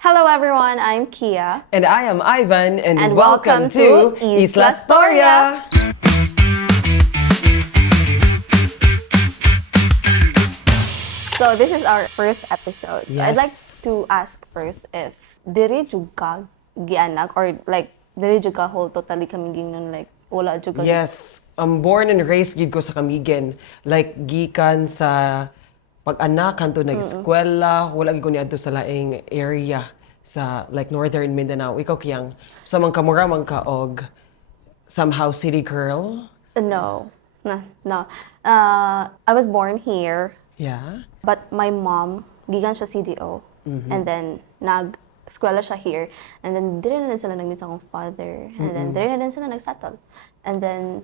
Hello everyone, I'm Kia. And I am Ivan, and welcome to Isla Storia. So this is our first episode. So I'd like Yes. to ask first if diri jud ka gianak or like diri jud ka whole totally kami ginon like wala jud ka. Yes, I'm born and raised gid ko sa Camigen. Like gikan sa pag-anak kanto nag-eskwela, wala gid ko niadto sa laing area sa like Northern Mindanao. Ikaw kiyang sa mga kamura man ka og somehow city girl. No. No. I was born here, Yeah. but my mom gikan siya CDO and then nag-eskwela siya here and then dire na din sila nag-meet sa akong father and then dire na din sila nag-settle and then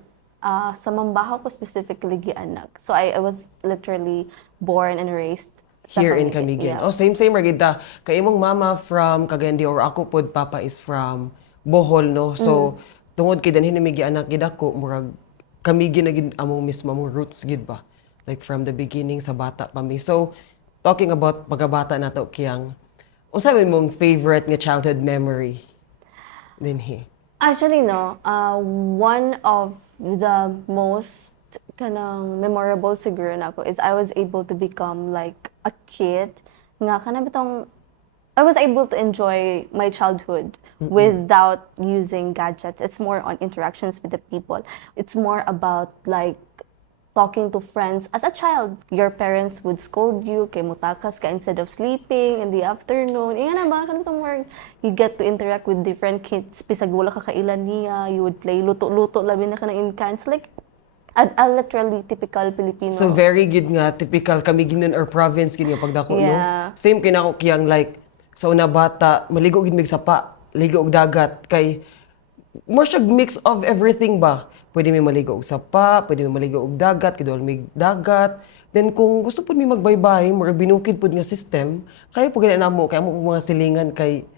sa mambaho ko specifically gianak. So I was literally born and raised sa Here in Camigen. Yeah. Oh, same ra gid ta. Kay imong mama from Cagayan de Oro, ako pod papa is from Bohol, no. So tungod kay danhin mi gianak gid ako murag Camigen na gid among mismo among roots gid ba. Like from the beginning sa bata pa mi. So talking about pagkabata nato kiyang unsa man mong favorite nga childhood memory dinhi? Actually, no. One of the most kanang memorable siguro na ako is I was able to become like a kid nga kanang bitong I was able to enjoy my childhood without using gadgets. It's more on interactions with the people. It's more about like talking to friends. As a child, your parents would scold you, kay mutakas ka instead of sleeping in the afternoon. Inga na ba, kanang work, you get to interact with different kids. Pisag wala ka kailan niya, you would play luto-luto, labi na ka ng incans. Like, a literally typical Filipino. So very good nga typical Camigenan or province gid nga pagdako Yeah. no. Same kay nako kiyang like sa una bata maligo gid mig sapa, ligo og dagat kay more siya mix of everything ba. Pwede mi maligo og sapa, pwede mi maligo og dagat, kidol mig dagat. Then kung gusto pud mi magbaybay, murag binukid pud nga system, kaya pud gina namo kay amo mga silingan kay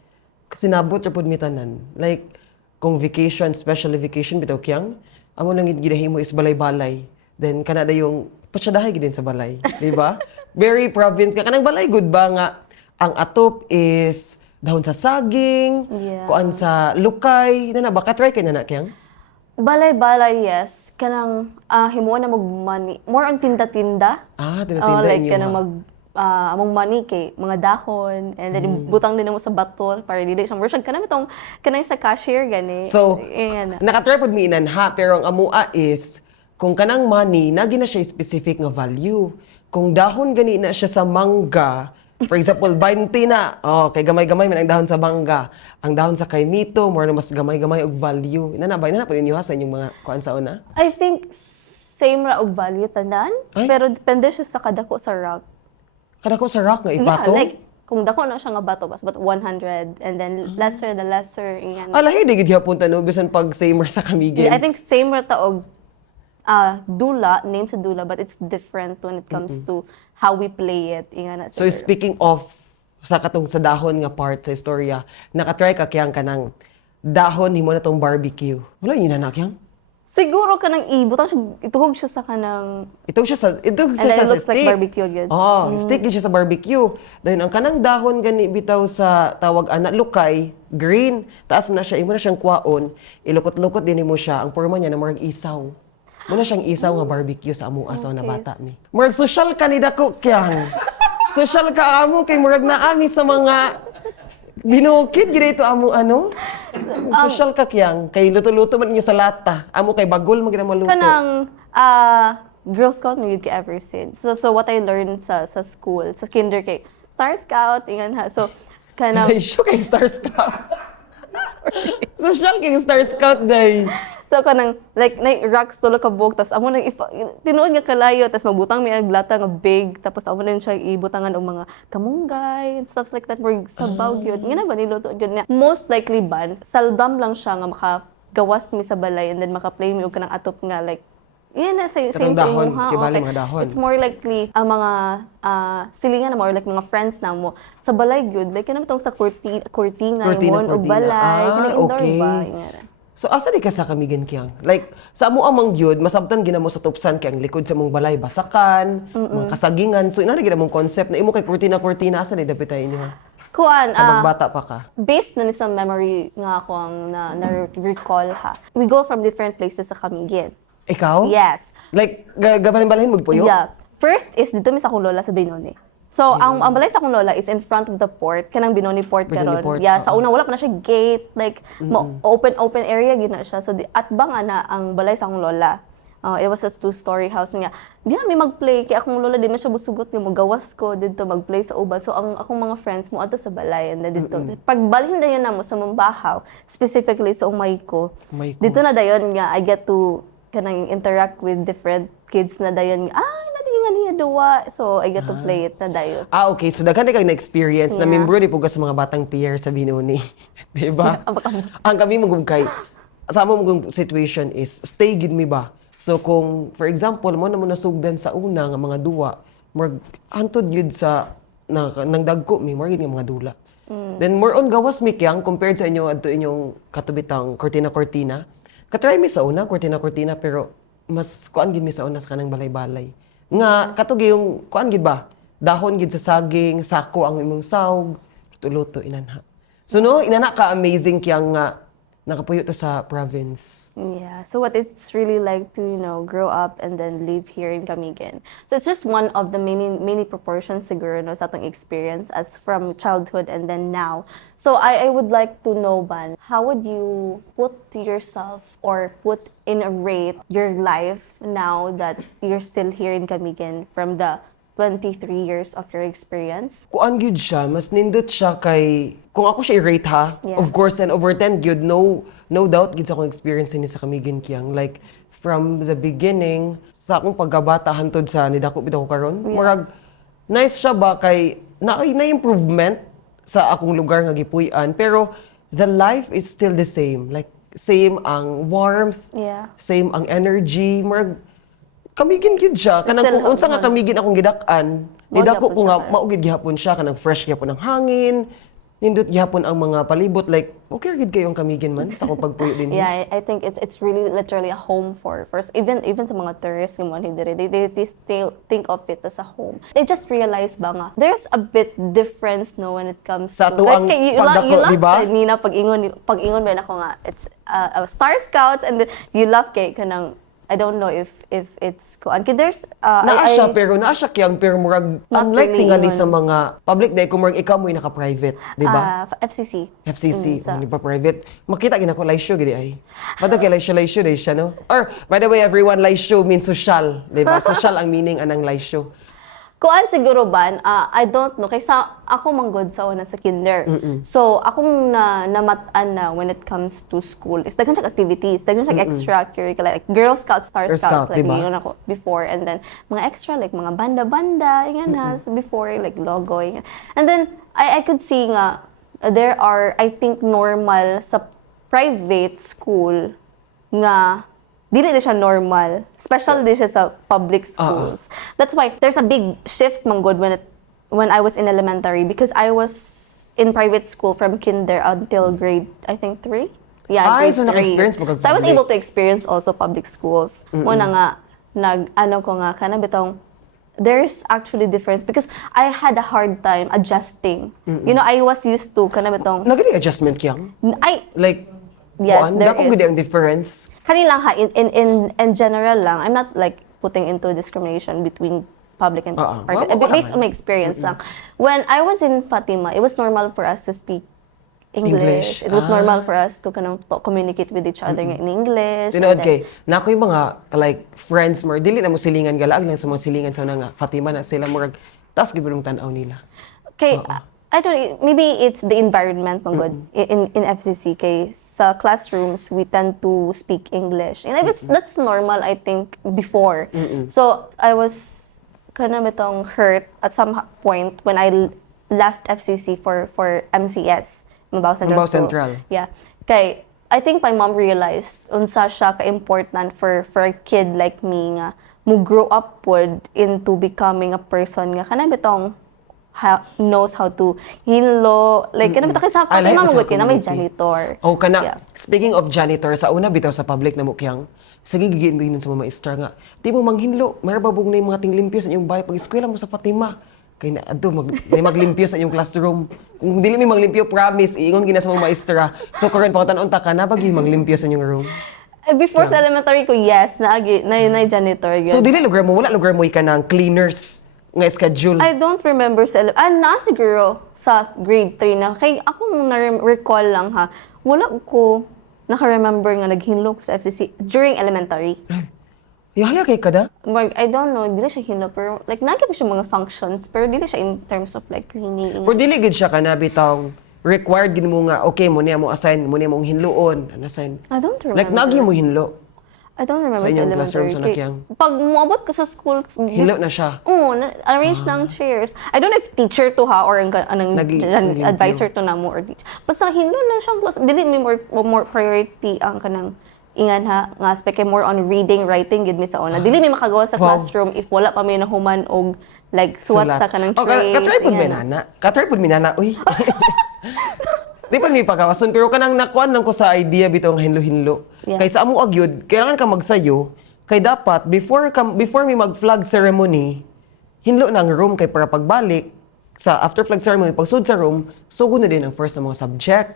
sinabot ra pud mi tanan. Like kung vacation, especially vacation bitaw kiyang amo lang gid ginahimo is balay-balay. Then kanada yung pasyadahay gid din sa balay, di ba? Very province ka kanang balay good ba nga ang atop is dahon sa saging, Yeah. kuan sa lukay, na baka try kay na kiyang. Balay-balay, yes. Kanang himuon na mag-money. More on tinda-tinda. Tinda-tinda like inyo, kanang ha? among money kay mga dahon and then butang din mo sa bato para dili siyang version kanang itong kanang sa cashier gani. So, Ayan na. nakatry pod mi inan ha, pero ang amua is kung kanang money, nagi na siya specific nga value. Kung dahon gani na siya sa mangga, for example, 20 na, kay gamay-gamay man ang dahon sa mangga. Ang dahon sa kaimito, more na mas gamay-gamay og value. Inana po ninyo ha sa inyong mga kuan sa una? I think same ra og value tanan, Ay? pero depende siya sa kadako sa rock. Kada ko sa rock nga Yeah, ipato. like kung dako na siya nga bato but 100 and then lesser the lesser ingan. Alahi, di gid hapon no, bisan pag samer sa Camigen. I think same ra ta og dula, name sa dula, but it's different when it comes to how we play it. Ingan na So siguro. speaking of sa katong sa dahon nga part sa istorya, nakatry ka kiyang kanang dahon himo na tong barbecue. Wala yun na kiyang. Siguro kanang ibutang siya, ituhog siya sa kanang Ito siya sa and then it sa looks like stick. barbecue again. Oh, stick yun siya sa barbecue. Dahil ang kanang dahon gani bitaw sa tawag ana lukay, green. Taas mo na siya, imo na siyang kwaon, ilukot-lukot din mo siya. Ang porma niya na murag isaw. Muna siyang isaw nga barbecue sa among asaw na Okay. bata mi. Murag social ka ni dako kyang. Social ka amo kay murag naami sa mga binukid gid ito amo ano. Social ka kyang kay luto-luto man inyo sa lata. Amo kay bagol mo gid ang maluto. Kanang Girl Scout na yun ever since. So what I learned sa school, sa kinder kay Star Scout, ingan ha. So kanang Ay, show kay Star Scout. Social kay Star Scout day. so kanang like na rocks tulo ka buok tas amo nang tinuod nga kalayo tas magbutang mi ang lata nga big tapos amo na siya ibutangan og mga kamunggay and stuff like that more sabaw gyud ngana ba niluto gyud niya most likely ban saldam lang siya nga makagawas mi sa balay and then maka-play mi og kanang atop nga like yan na same Katong sa dahon, imo ha. kibali Okay. mga dahon. It's more likely ang mga silingan na mo or like mga friends na mo sa balay gyud like kanang tong sa cortina Cortina, yun og cortina. balay kanang indoor Okay. ba. Ingana. So asa di ka sa Kamigan Kiyang? Like sa amo amang gyud masabtan ginamo sa tupsan kay ang likod sa mong balay basakan, mga kasagingan. So ina gid among concept na imo kay kurtina asa di dapat tayo inyo ha? Kuan, Sa magbata pa ka. based na ni sa memory nga ako ang na-recall ha. We go from different places sa Camiguin. Ikaw? Yes. Like gabanin-balahin mo puyo? Yeah. First is dito mi sa akong lola sa Binoni. So, ang balay sa akong lola is in front of the port, kanang Binoni Port Binoni karon. Port, Yeah, sa oo. una wala pa na siya gate, like open area gina siya. So at banga na ang balay sa akong lola. It was a two-story house niya. Di na mi mag-play kay akong lola di man siya busugot nga magawas ko dito mag-play sa uban. So ang akong mga friends mo ato sa balay and then dito. Pagbalhin dayon na mo sa Mambahaw, specifically sa Umayko. Umayko. Dito na dayon nga I get to kanang interact with different kids na dayon nga nga niya duwa. So, I get to play it na dayon. Okay. So, daghan kang na-experience na Yeah. membro ni puga sa mga batang peer sa Binoni. Diba? Ang kami magugkay, sa among situation is, stay gid mi ba? So, kung, for example, mo na mo nasugdan sa una nga mga duwa, hantod yun sa, nang dagko mi, more nga mga dula. Then, more on gawas mi kiyang, compared sa inyo, adto inyong katubitang kortina-kortina. Katry mi sa una, kortina-kortina, pero mas kuan gid mi sa una sa kanang balay-balay. Nga katugi yung kuan gid ba? Dahon gid sa saging, sako ang imong sawg, luto inanha. So no, inana ka amazing kiyang nga nakapuyo to sa province. Yeah. So, what it's really like to, grow up and then live here in Camiguin. So, it's just one of the many proportions siguro no, sa atong experience as from childhood and then now. So, I would like to know, Ban, how would you put yourself or put in a rate your life now that you're still here in Camiguin from the 23 years of your experience? Kuan gyud siya, mas nindot siya kay kung ako siya i-rate ha. Yeah. Of course 10 over 10 gyud, no doubt gid sa akong experience ni sa Camiguin Kiyang. Like from the beginning sa akong pagkabata hantod sa nidako bitaw ko karon. Yeah. Murag nice siya ba kay na improvement sa akong lugar nga gipuy-an, pero the life is still the same. Like same ang warmth, Yeah. same ang energy, murag kamigin gyud siya kanang Still kung unsa nga hapon. kamigin akong gidak-an Mao nidako gyapon ko nga siya. maugid gihapon siya kanang fresh gihapon ang hangin nindot gihapon ang mga palibot like okay gid kayo ang kamigin man sa akong pagpuyo din. Yeah, I think it's really literally a home for even sa mga tourists yung mga hindere, they still think of it as a home. They just realize ba nga there's a bit difference no when it comes Sa to tuang kay- pagdako, you love diba? Nina pag-ingon ba nako nga it's Star Scouts and then you love kay kanang I don't know if it's kuan kay there's Naa siya pero naa siya kiyang pero murag Not unlike really tingali yun. sa mga public day kung murag ikaw mo naka-private, di ba? FCC. FCC, sa- di ba private? Makita gina ko live show gidi ay. Pato kay live show day siya no? Or by the way everyone, live show means social, di ba? Social ang meaning anang live show. Kuan siguro ban, I don't know kaysa ako manggod sa una sa kinder. So akong namatan na when it comes to school is daghan siya activities, daghan siya extracurricular like Girl Scouts, Star Girl Scouts Scout, like diba? yun ako before and then mga extra like mga banda-banda yan before like logo yan. And then I could see nga there are I think normal sa private school nga dili na siya normal. Special din siya sa public schools. That's why there's a big shift manggod when I was in elementary because I was in private school from kinder until grade I think 3. Yeah, Ay, grade so 3. naka-experience mo kag So I was public. able to experience also public schools. Muna nga ko nga kana bitong there's actually difference because I had a hard time adjusting. You know, I was used to kana bitong Nagani adjustment kiyang? Yes, Like kuan, there dako is. gid ang difference. Kanilang ha, in general lang, I'm not like putting into discrimination between public and private. Wala Based on man. my experience lang. When I was in Fatima, it was normal for us to speak English. English. It was normal for us to communicate with each other in English. Tinood and then- kay na ako yung mga like friends mo dili na mo silingan galaag lang sa mga silingan sa una nga Fatima na sila murag tas gibulong tan-aw nila. Okay, I don't know, maybe it's the environment manggod in FCC kay sa classrooms we tend to speak English. And that's normal I think before. So I was kind of bitong hurt at some point when I left FCC for MCS, Mabao Central Mabao School. Central. Yeah. Kay I think my mom realized unsa siya ka-important for a kid like me nga mo grow up pod into becoming a person nga kana bitong knows how to hinlo. Like, kanang bitaw kay sa I like Fatima, mo sa magod kina may community. janitor. Oh, kana. Yeah. Speaking of janitor, sa una bitaw sa public na mukyang, sige gigiin mo sa mga maestra nga. Di mo manghinlo, mayroon na yung mga tinglimpyo sa inyong bahay pag eskwela mo sa Fatima. Kay na adto may maglimpyo sa inyong classroom. Kung dili may maglimpyo, promise iingon gina sa mga maestra. So karon pa tanon ta kana bagi maglimpyo sa inyong room. Before sa elementary ko, yes, na janitor. So Yun. dili lugar mo wala lugar mo ka ng cleaners nga schedule. I don't remember sa na siguro sa grade 3 na. Kay ako na-recall lang ha, wala ko naka-remember nga naghinlo ko sa FCC during elementary. Yaya kay kada? I don't know, dili siya hinlo, pero like, nagyan siya mga functions, pero dili siya in terms of like cleaning. Or dili gid siya kana bitaw required gid mo nga okay mo niya mo assign mo niya mong hinloon an assign. I don't remember. Like nagi mo hinlo. I don't remember Sa sa inyong elementary. classroom sa Kay- Nakyang? Pag muabot ko sa school, Hinlo na siya. Oo, arrange ng chairs. I don't know if teacher to ha or anong Naglimpyo. advisor to na mo or teacher. Basta hinlo lang siyang class. Dili may more priority ang kanang ingan ha nga aspect kay more on reading, writing gid mi sa una. Dili may makagawa sa Wow. classroom if wala pa may nahuman og like suwat sa kanang trays. Katry pud ingan. minana. Katry pud minana. Uy. Di pa mi pagawason pero kanang nakuan lang ko sa idea bitaw nga hinlo-hinlo. Yeah. Kay sa amo agyud kailangan ka magsayo kay dapat before mi mag-flag ceremony hinlo na ang room kay para pagbalik sa after flag ceremony pagsud sa room sugod na din ang first na mga subject.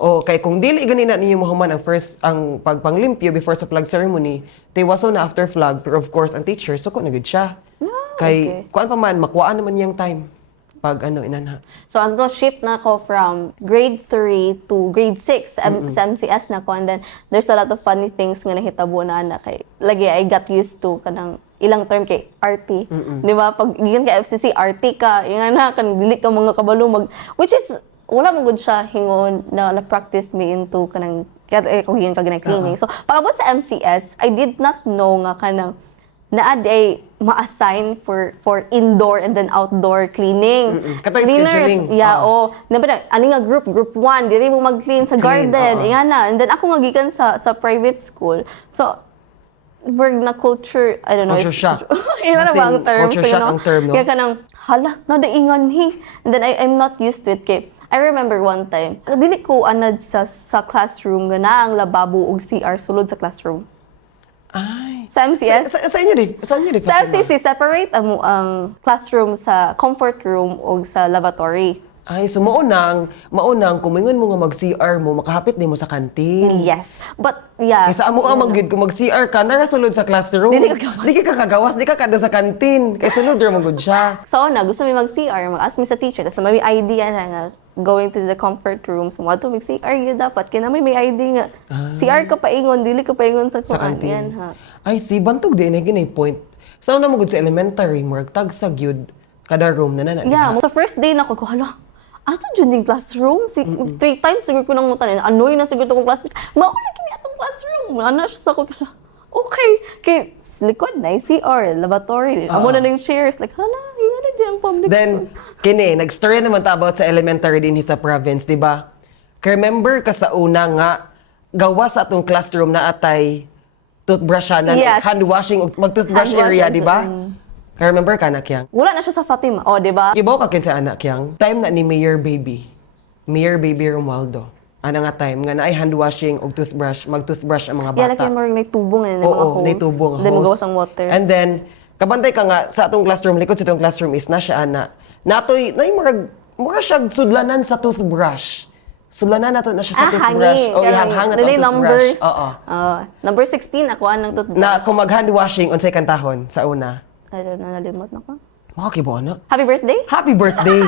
O kay kung dili ganina ninyo mahuman ang first ang pagpanglimpyo before sa flag ceremony, tiwaso na after flag pero of course ang teacher suko na gid siya. Kay okay. kuan pa man makuhaan naman niyang time pag ano inanha. So, ano, shift na ako from grade 3 to grade 6 sa MCS na ko. And then, there's a lot of funny things nga nahitabo na na kay. Lagi, I got used to kanang ilang term kay RT. Di ba? Pag gigan kay FCC, RT ka. Yung na, kan dili ka mga kabalo which is, wala mo good siya hingon na practice me into kanang kung yun ka cleaning. So, pag-abot sa MCS, I did not know nga kanang na ay ma-assign for indoor and then outdoor cleaning. Katong scheduling. Yeah, Nabi na, ani nga group 1, diri mo mag-clean sa Clean, garden. Inga na. And then ako nga gikan sa private school. So, we're na culture, I don't know. Culture shock. Ina na As ba ang in, term? culture shock ang term, no? Kaya ka nang, hala, nadaingan hi. And then I'm not used to it. Kay, I remember one time, dili ko anad sa classroom nga na ang lababo ug CR sulod sa classroom. Ay. Sa MCS? Sa inyo di. Sa inyo di. Sa Fatima? FCC, separate ang classroom sa comfort room o sa lavatory. Ay, so maunang kumingon mo nga mag-CR mo, makahapit din mo sa kantin. Yes. But, yeah. Kaysa amo ang magyud kung mag-CR ka, nara sulod sa classroom. Dili ka gawas. Di ka kagawas, di ka kada sa kantin. Kay sulod ra magud siya. So, gusto mi mag-CR, mag-ask mi sa teacher, tapos may idea na nga, going to the comfort room, so, to mag-CR yun dapat. Kaya may ID nga. CR ka paingon, dili ka paingon sa Sa kuan. kantin. Yan, ha. Ay, si bantog din ay ginay point. Sa una magud sa elementary, murag tag sa gyud kada room na na. Yeah, sa first day na ko, hala, ato dyan yung classroom. 3 times siguro ko nang mutan. Anoy na siguro ko classmate. Mauna kini atong classroom. Ano siya sa ko. Okay. Kay likod na, CR, lavatory. Amo na ng chairs. Like, hala, yung ano dyan ang public Then, school. kini, nag-story naman ta about sa elementary din sa province, di ba? Kay remember ka sa una nga, gawa sa atong classroom na atay toothbrushanan, Yes. hand washing, mag-toothbrush Hand area, washing, di ba? Kay remember ka na kiyang? Wala na siya sa Fatima. O, di ba? Kibaw ka kin sa anak kiyang, time na ni Mayor Baby Romualdo. Ana nga time nga naay hand washing og toothbrush, mag-toothbrush ang mga bata. Yan, like, yung may tubong na mga Oo, hose. may tubong Then, hose. magawas ang water. And then, kabantay ka nga sa atong classroom, likod sa atong classroom is na siya ana. Natoy, nay murag siya sudlanan sa toothbrush. Sudlanan nato na siya sa toothbrush. hangin. O ihang na Dali to numbers. toothbrush. Oo. Number 16, ako anang toothbrush. Na kung mag hand washing unsay kantahon sa una. I don't know, nalimot na ko. Makakibo na. Happy birthday? Happy birthday.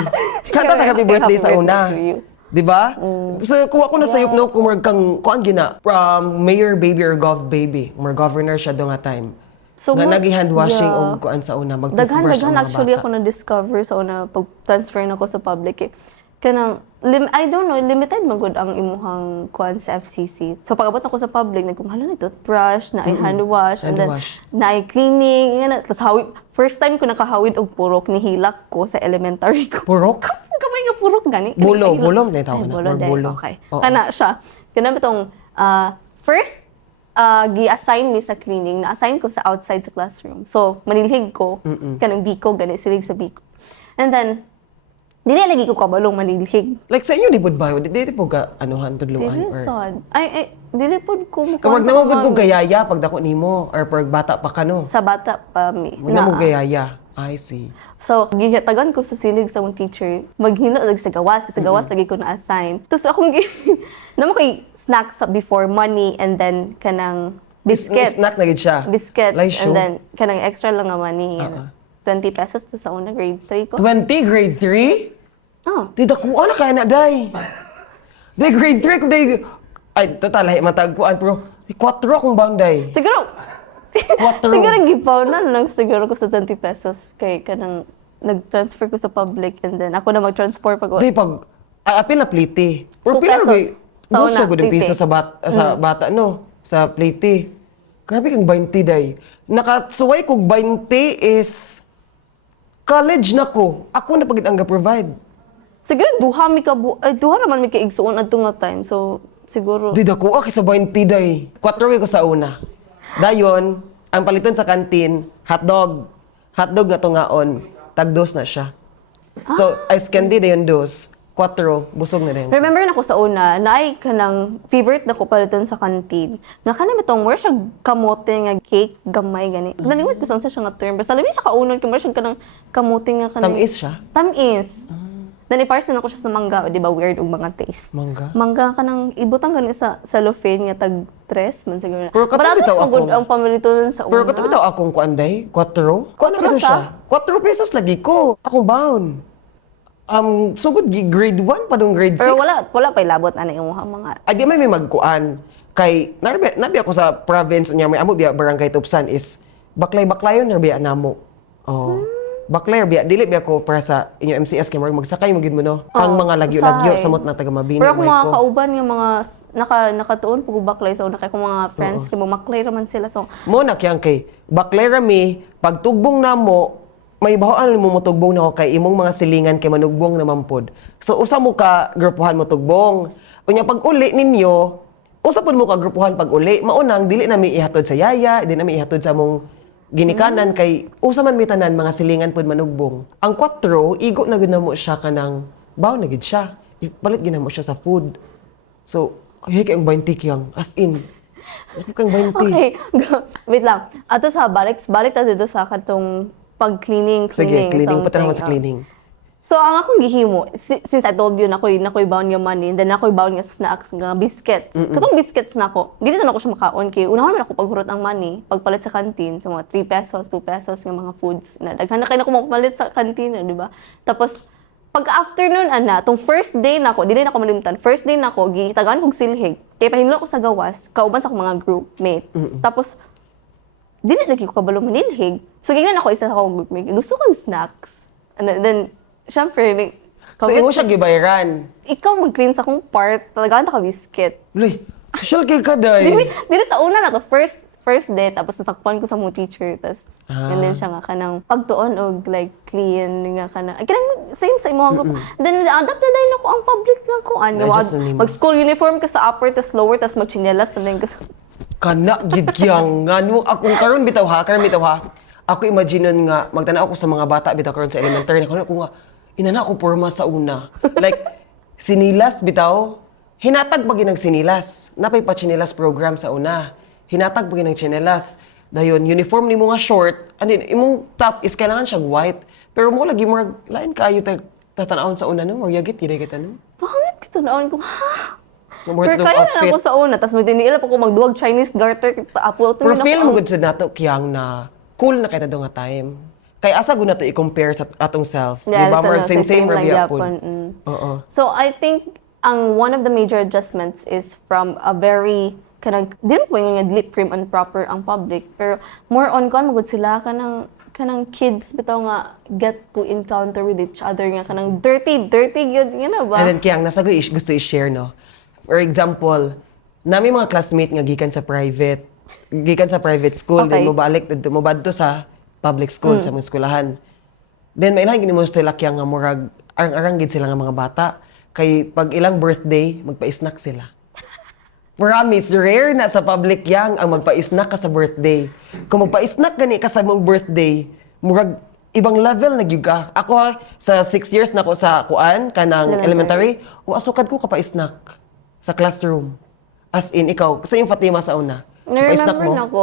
Kanta ta happy Okay, birthday happy sa birthday una. to you. Di ba? So, kuha ko na sa no, kung murag kang, kuhaan gina, from mayor baby or gov baby. Or governor siya do nga time. So, nga mo- nag-hand washing yeah. o kuan sa una, mag-toothbrush Daghan ang mga actually bata. ako na-discover sa una pag-transfer na ko sa public. Kanang, I don't know, limited man gud ang imuhang kuan sa FCC. So pag-abot ako sa public, nagkumhala na toothbrush, na ay hand wash, and Hand then wash. na ay cleaning. Yan, tapos hawid, first time ko nakahawid og purok ni hilak ko sa elementary ko. Purok? Kamay nga purok gani. Bulo, Ay, bulong na tawag ay, na, bulo or din. bulo. Okay. Oo. Kana siya. Kana bitong first gi-assign mi sa cleaning, na-assign ko sa outside sa classroom. So, manilhig ko, kanang biko, gani, silig sa biko. And then, Dili lagi ko kabalong manilhig. Like sa inyo, di ba ba? Di po ka, anuhan, tudluan? Dili Or... sad. Ay, dili pod ko mo. Kapag naman po gayaya, pag dako nimo, or pag bata pa ka, no? Sa bata pa mi. Huwag na mo gayaya. I see. So, gihatagan ko sa silig sa mong teacher, maghino lagi sa gawas, kasi gawas lagi ko na-assign. Tapos akong naman kay snacks before money and then kanang biscuit. Snack na gid siya. Biscuit Like, and then kanang extra lang nga money. Uh-uh. 20 pesos to sa una grade 3 ko. 20, grade 3? Oh. Di dakuan na kaya na, day. Day, grade 3 ko, day. Ay, total, lahi matagkuan, pero 4 akong bound, day. Siguro, 4. siguro gipaw na lang siguro ko sa 20 pesos kay kanang nag-transfer ko sa public and then ako na mag-transport pag Day, pag, ay, apil na pliti. Pero 2 pila, pesos. day, Sa gusto una, ko din plite. piso sa, sa bata, no? Sa pliti. Grabe kang 20, day. Nakasuway kog 20 is college na ko. Ako na pagid ang ga-provide. siguro duha naman mi kay igsuon adto nga time. So siguro Di dako aki sa 20 day. 4 ko sa una. Dayon, ang paliton sa kantin, hotdog. Hotdog nga tungaon, tagdos na siya. So, ice candy dayon dos. 4, busog na din. remember na ko sa una, naay kanang favorite na ko paliton sa kantin. Nga kanang bitong more siya kamote nga cake gamay gani. Naliwat ko sa unsa siya nga term. Basta labi siya kaunon kay more siya kanang kamote nga kanang Tamis siya? Tamis. Then iparsin ako siya sa mangga, di ba weird og mga taste. Mangga? Mangga kanang ibutang gani sa cellophane nga tag 3 man siguro. Pero katabi Barato daw na ako. good ang pamilitonon sa una. Pero katabi daw akong kuanday, 4. Kuan na 4 siya. 4 pesos lagi ko. Akong bound. Sugod grade 1 pa dong grade 6. Pero wala pa ilabot ana yung mga Ay di may magkuan. Kay nabi ako sa province unya may amo biya barangay Tupsan is baklay-baklayon na biya namo. Oh. Baklay biya dili biya ko para sa inyo MCS kay magsakay mo gid mo no. Pang mga lagyo-lagyo usahay. samot na taga Mabini. Pero kung may mga ko. kauban yung mga nakatuon pag baklay sa una kay kung mga friends kay mo maklay raman sila so Mo na kiyang kay baklay rami pagtugbong namo may bahoan mo motugbong na ko kay imong mga silingan kay manugbong naman pod. So usa mo ka grupuhan mo tugbong. Unya pag uli ninyo, usa pod mo ka grupuhan pag uli. Maunang dili na mi ihatod sa yaya, di na mi ihatod sa mong ginikanan kay usa man mi tanan mga silingan pod manugbong. Ang 4 igo na gud na mo siya kanang baw na gid siya. Ipalit gid na mo siya sa food. So, ay kay ang 20 kiyang as in. Ay kay ang 20. okay wait lang ato sa balik ta dito sa katong pag-cleaning Sige, cleaning pa something. naman sa cleaning. So ang akong gihimo since I told you nakoy bound yung money and then nakoy bound nga snacks nga biscuits. Katong biscuits nako dili na ako siya makaon kay unahon man ako paghurot ang money pagpalit sa kantin sa mga 3 pesos, 2 pesos nga mga foods na daghan na kay nako mapalit sa kantin, di ba? Tapos pag afternoon ana, tong first day nako, dili na ako malimtan. First day nako gitagaan kog silhig. Kay pahinlo ko sa gawas, kauban sa akong mga groupmates. Tapos dili lagi ko kabalo manilhig. So gignan ako isa sa akong groupmate. Gusto ko snacks. And then syempre So, imo siya gibayaran. ikaw mag-clean sa akong part, talagaan ka biscuit. Uy, social kay ka, day. Dili sa una na to, first day, tapos nasakpan ko sa mo teacher, tapos and then siya nga kanang pagtuon og like clean nga kanang ay kanang same sa imong group. Then adapt na dahil ako ang public nga ko ano Adjust na nimo. mag school uniform ka sa upper tas lower tas magchinelas na ka. Kana, gid kiyang ngano. Akong karon bitaw ha. Ako imagineon nga, magtanaw ako sa mga bata bitaw karon sa elementary. Ako nga, inana ako porma sa una. Like, sinilas bitaw. Hinatag pag ginag sinilas. Napay pa chinelas program sa una. Hinatag pag ginag chinelas. Dayon, uniform ni mo nga short. And then, imong top is kailangan siyang white. Pero mo lagi mo, lain kayo tatanawon sa una, no? Magyagit, gid no? Bakit kita naon ko ha? More Pero to kaya na outfit. ako sa una, tapos magdiniila pa ko magduwag Chinese garter, upload Pero feel mo gud sa nato kiyang na cool na kita do nga time. Kay asa gud nato i-compare sa atong self. Yeah, Di ba? listen, Murag no, same ra lang biya yapon, pod. mm. Oo. So I think ang one of the major adjustments is from a very kanang dili po yung nga prim and proper ang public pero more on kon magud sila kanang kids bitaw nga get to encounter with each other nga kanang dirty gyud you know ba. And then kiyang nasa ko gusto i-share no. For example, nami mga classmate nga gikan sa private school Okay. then mobadto sa public school sa mga eskwelahan. Then may ilang gini mo sila kiyang nga murag arang gid sila nga mga bata kay pag ilang birthday magpa-snack sila. Promise, rare na sa public yang ang magpa-snack ka sa birthday. Kung magpa-snack gani ka sa mong birthday, murag ibang level na gyud ka. Ako ha, sa 6 years na ko sa kuan kanang elementary, asukad ko kapais-snack sa classroom. As in ikaw, sa yung Fatima sa una. Kapais-snack Na-remember na ko,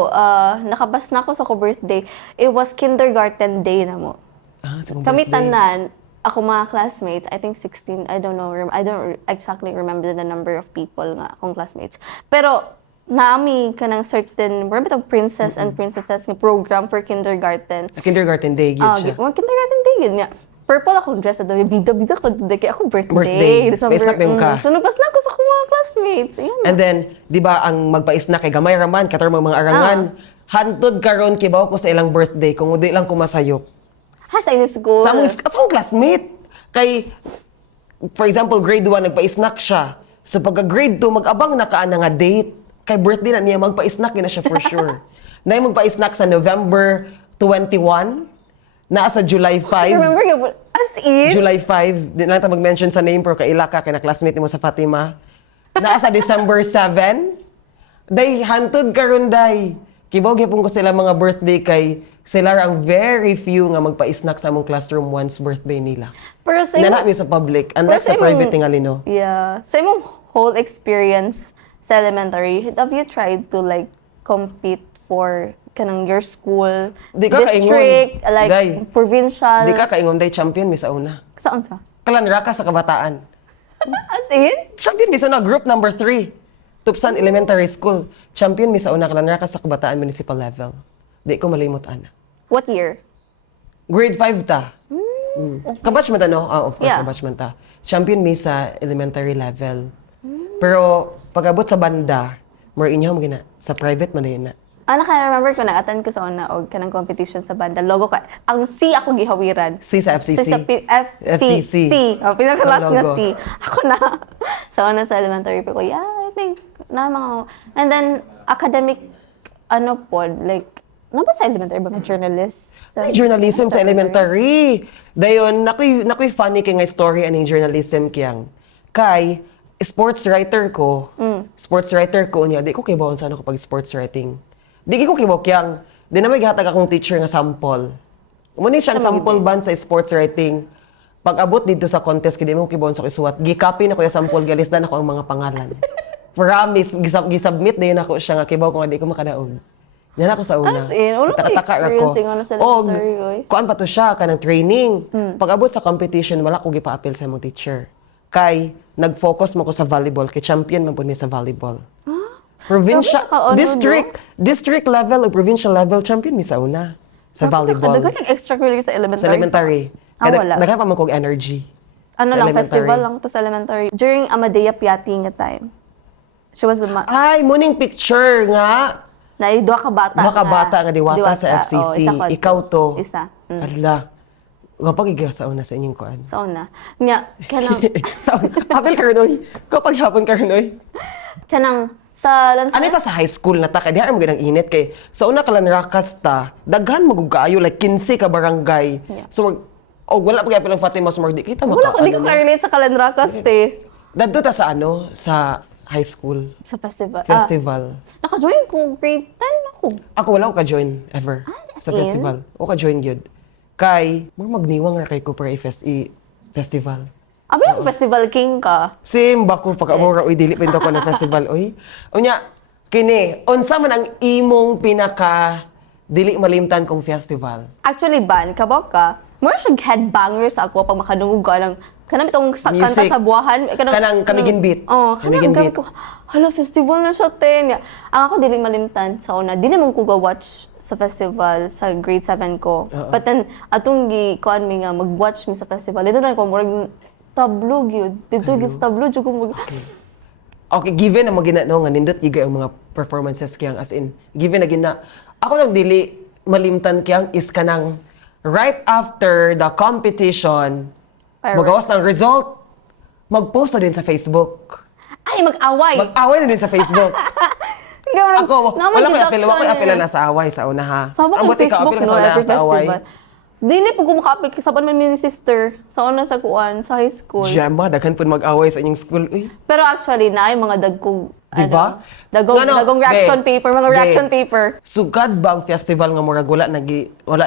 nakabas na ako sa ko birthday. It was kindergarten day na mo. Sa mong Kami birthday. tanan, ako mga classmates, I think 16, I don't know, I don't exactly remember the number of people nga akong classmates. Pero, naami ka ng certain, remember itong princess and princesses nga program for kindergarten. Sa kindergarten day, yun siya. Mga kindergarten day yun nga. Purple akong dress at bida-bida ko, kaya ako birthday. Birthday. December, Space na ka. So, nabas na ako sa akong mga classmates. Ayan. And then, di ba, ang magpais-snack kay gamay raman, katar mga arangan, hantod karon kibaw ko sa ilang birthday, kung di lang ko masayop. Ha, sa inyo school? Sa akong classmate. Kay, for example, grade 1, nagpa-snack siya. So pagka grade 2, mag-abang na ka na nga date. Kay birthday na niya, magpa-snack na siya for sure. Na yung magpa-snack sa November 21, naa sa July 5. Remember you, as in? July 5, di na natin mag-mention sa name, pero kaila ka, kay na classmate mo sa Fatima. Naa sa December 7, day, hantod karon day. Kibaw gyapon ko sila mga birthday kay sila ang very few nga magpa-snack sa among classroom once birthday nila. Pero sa Nana mi sa public, unlike sa private tingalino. Yeah. Sa imong whole experience sa elementary, have you tried to like compete for kanang your school, Di ka district, kaingon. like Day. provincial? Di ka kaingon day champion mi sa una. Saan sa? Kalanra ka sa kabataan. As in? Champion mi sa una, group number 3. Tupsan Elementary School. Champion mi sa una, kalanra ka sa kabataan municipal level. Di ko malimot ana. What year? Grade 5 ta. Kabatch man ta, no? Of course, Yeah. kabatch man ta. Champion mi sa elementary level. Pero, pag-abot sa banda, more inyo mo gina. Sa private man na yun na. Naka-remember ko, nag-attend ko sa una og kanang competition sa banda. Logo ka, ang C ako gihawiran. C sa FCC. Sa FCC. C. Pinaka-last Ang nga logo. C. Ako na. Sa una sa elementary pa ko, yeah, I think, na mga, and then, academic, like, na ba sa elementary ba nga journalist? Ay, journalism sa elementary. Dayon, nakoy funny kay nga story aning journalism kiyang. Kay, sports writer ko niya, di ko kibawon sa ano kapag sports writing. Di ko kibaw kiyang, di na may gihatag akong teacher nga sample. Muna siyang sample ban sa sports writing. Pag abot dito sa contest, kaya di mo kibawon sa kisuwat, gi-copy na ko yung sample, galisdan ako ang mga pangalan. Promise, gisubmit na yun ako siya nga, kibaw ko nga di ko makadaog. Yan ako sa una. As in, wala ko Taka-taka ako. experiencing ano sa elementary ko eh. Kuan pa to siya, kanang training. Pag abot sa competition, wala ko gipa-appeal sa mong teacher. Kay, nag-focus mo ko sa volleyball, kay champion man po niya sa volleyball. Provincial, Grabe, naka-ano, district level o provincial level, champion mi sa una. Sa volleyball. Dagan yung extracurricular sa elementary. Sa elementary. Wala. Daghan pa man kong energy. Ano sa lang, elementary. festival lang to sa elementary. During Amadea Piatti nga time. She was the Ay, muning picture nga. na duha ka bata. Duha ka bata nga diwata sa FCC. isa ko. Ikaw to. Isa. Ala. Kapag iga sa una sa inyong kuan. Sa una. Nga, kanang, sa una. Hapil Karnoy. Kapag hapon Karnoy. kanang, sa lansa. Ano ta sa high school na ta? Kaya di mo ganang init kay sa una ka lang rakas ta. Daghan magugaayo like 15 ka barangay. Yeah. So wala pa kaya pilang Fatima Smart di kita Wala ko, di ko ano, ka-relate sa kalandrakas, te. Dadto ta sa ano sa high school Sa festival. festival. Naka-join ko, grade 10 ako. Ako wala ko ka-join ever as sa in? festival. O ka-join gyud. Kay magniwang ra kay ko para festival. Abi lang festival king ka. Sim bako pagka-amora oy dili pinto ko ng festival oy. Unya kini unsa man ang imong pinaka dili malimtan kong festival? Actually, ban, kabok ka, more siya headbanger sa ako pag makadungog ka lang. Kanang itong kanta Music. sa buwahan. Kanang Kamigin Beat. Oo, Kamigin kanang Beat. ko, hala, festival na siya, ten. Ang ako, dili malimtan sa una. Di naman ko ga-watch sa festival sa grade 7 ko. But then, atong kuan mi nga, mag-watch mi sa festival. Dito na ko, murag tablo, gyud. Dito, gyud sa tablo, dito ko mag... Okay, given na magina no nga nindot giga ang mga performances kiyang as in given na gina ako nang dili malimtan kiyang is kanang right after the competition Fireworks. magawas ng result mag-post na din sa Facebook. Ay, mag-away! Mag-away na din sa Facebook. Ako, wala ko apela na sa away sa una ha. Sabak Ang yung buti ka Facebook, apil ka no, sa una every sa away. festival. Dili po kumakapit, kasaban man mi ni sister sa una sa kuan, sa high school. Diyan ba, daghan po mag-away sa inyong school. Uy, Pero actually, na yung mga dagkong Diba? Dagong, Nga no, dagong reaction be, paper, mga be, reaction paper. Sugad ba ang festival nga murag wala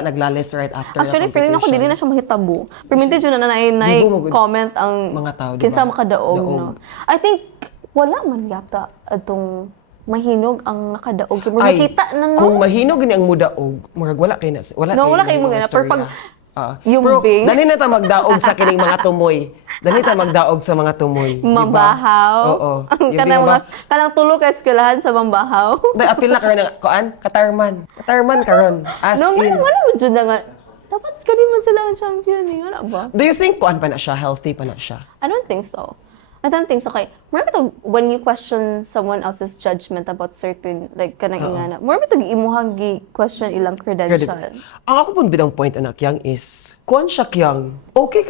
naglales right after Actually, the feeling ako dili na siya mahitabo. Pero minti dyan na Di mo magud- comment ang mga tao, diba? kinsa makadaog, Daog. no? I think, wala man yata atong mahinog ang nakadaog. Kaya Ay, nakita na, no? kung mahinog gini ang mudaog, murag wala kay na Wala kay mga pero pag yung pero bing. dali na ta magdaog sa kining mga tumoy. Dali ta magdaog sa mga tumoy, di ba? Mambahaw. Oo. Yung Kanang bing mga, kanang tulo ka eskwelahan sa mambahaw. Dahil apil na karon nga kuan, Katarman. Katarman karon. As No, in. wala mo dyan na nga. Dapat kanina sila ang champion eh. Wala ba? Do you think kuan pa na siya, healthy pa na siya? I don't think so. I don't think so. Kay, marami to, when you question someone else's judgment about certain, like, kanang ingana, marami to imuhang question ilang credential. Ang ako pun bitang point anak yang is kuan siya kyang okay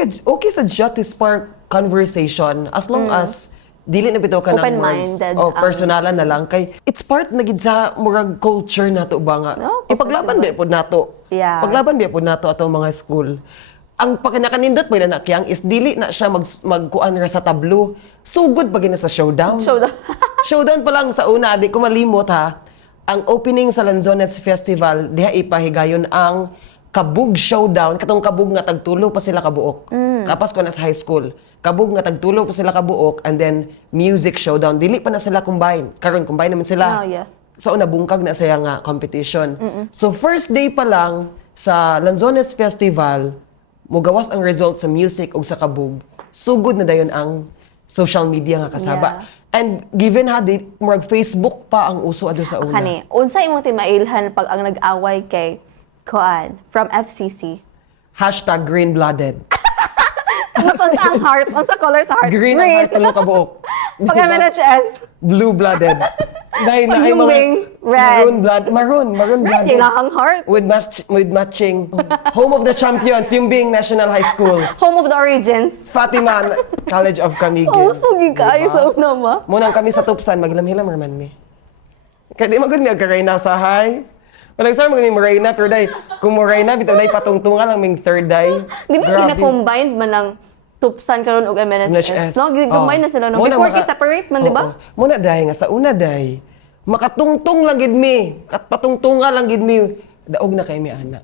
sa siya to spark conversation as long as dili na bitaw ka ng Open-minded ang- personalan na lang kay it's part na gid sa murag culture nato ba nga No, ipaglaban ba pud nato Yeah. paglaban ba pud nato atong mga school ang pagkanakanindot mo na kyang is dili na siya magkuan ra sa tablo sugod pa gina sa showdown Showdown. showdown pa lang sa una di ko malimot ha ang opening sa Lanzones Festival diha ipahigayon ang Kabug Showdown katong kabug nga tagtulo pa sila kabuok kapas ko na sa high school kabug nga tagtulo pa sila kabuok and then music showdown dili pa na sila combine karon combine naman sila Oh, yeah. sa una bungkag na saya nga competition so first day pa lang sa Lanzones Festival mugawas ang result sa music ug sa kabug sugod na dayon ang social media nga kasaba and given ha di murag Facebook pa ang uso adto sa una Kani, unsa imo ti mailhan pag ang nag-away kay Kuan from FCC? #green-blooded Unsa ang heart? Unsa color sa heart? green ang heart tulo ka buok Pag MNHS, blue-blooded dahil na Pag ay yung mga wing, red. maroon red blooded yung ang heart. with matching home of the champions yung being National High School Home of the origins. Fatima College of Camiguin. Oh, sugi kaayo sa una ma. Munang kami sa Tupsan, maghilam-hilam raman mi. Kaya di magod mi agkarayna sa high. Walang sir magani Morena, pero day, kung Morena, bitaw day patungtungan lang ming third day. Di ba gina-combine man ng Tupsan karon og MNHS? No, gina-combine na sila no. Muna Before maka- kay separate man, di ba? Oo. Muna day nga sa una day, makatungtong lang gid mi. Kat patungtungan lang gid mi. Daog na kay mi ana.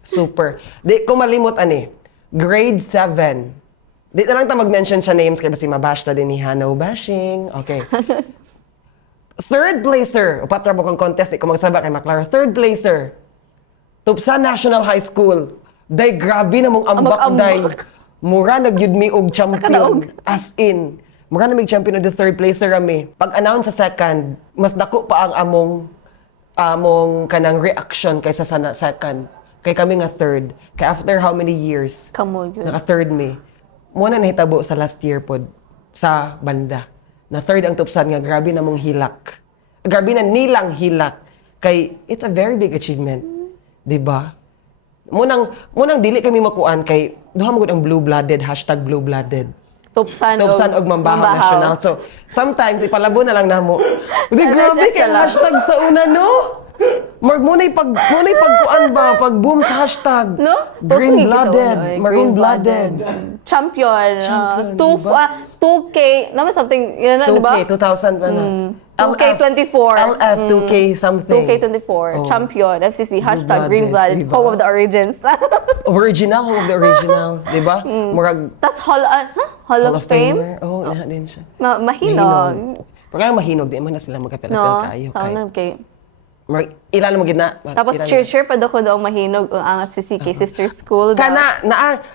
Super. Di ko malimot ani. Grade 7. Di na lang ta mag-mention sa names kay basi mabash ta din ni Hano bashing. Okay. Third placer. Upat ra mo kang contest, di ko magsaba kay Maclara. Third placer. Tupsan National High School. Day grabe na mong ambak day. Ambak-ambak. Mura nagyud mi og champion. Nakadaog. As in. Mura na mig champion of the third placer rami. Pag announce sa second, mas dako pa ang among kanang reaction kaysa sa second. Kay kami nga third. Kay after how many years? Kamo yun. Naka-third me. Muna nahitabo sa last year pod sa banda. Na third ang Tupsan nga grabe na mong hilak. Grabe na nilang hilak. Kay it's a very big achievement. 'Di ba? Munang dili kami makuan kay duha mo gud ang blue-blooded #blue-blooded. Tupsan Og Mambahaw National. So, sometimes ipalabo na lang namo. Di grabe MNHS kay na lang. hashtag sa una no. Mark munay pagkuan ba pag boom sa hashtag. No? Green-blooded, maroon-blooded. Champion. Champion, 2K, naman something, yun na, di ba? 2K, 2000 pa na. 2K24. LF, 2K something. 2K24. Champion. FCC. #green-blooded. Green-blooded, diba? Home of the origins. Original, home of the original. Di ba? Murag Tas Hall of Fame? Famer. Oo, na din siya. Mahinog. Pagka mahinog, di man na sila magkapilapil No? kayo. Sa unang kay. Ilan mo gina. Tapos cheer pa daw ko daw mahinog ang FCC kay Sister School. daw. Kana,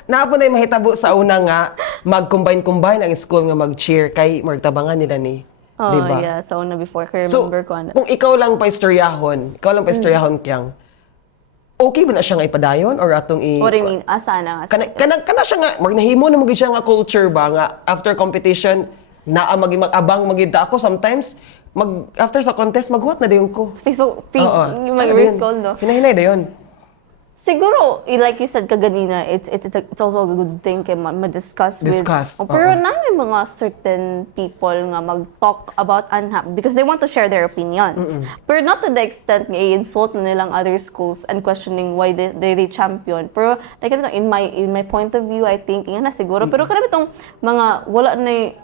naa po na yung mahitabo sa una nga, mag-combine-combine ang school nga mag-cheer kay magtabangan nila ni. Oh, Diba? yeah. Sa una before ko So, remember ko. ano. kung ikaw lang pa istoryahon, kyang, okay ba na siya nga ipadayon or atong What do you mean? Sana. kana siya nga, nahimo na magid siya nga culture ba nga after competition, naa mag-abang magida ako sometimes, after sa contest, maghuwat na dayon ko. Facebook feed. Oo. Yung mag-risk call, no? Hinahinay dayon. Siguro, like you said kaganina, it's also a good thing kay ma-discuss with. Discuss, Pero oo. na may mga certain people nga mag-talk about unhappy because they want to share their opinions. Pero not to the extent nga i-insult na nilang other schools and questioning why they champion. Pero like in my point of view, I think yan na siguro. Pero kada itong mga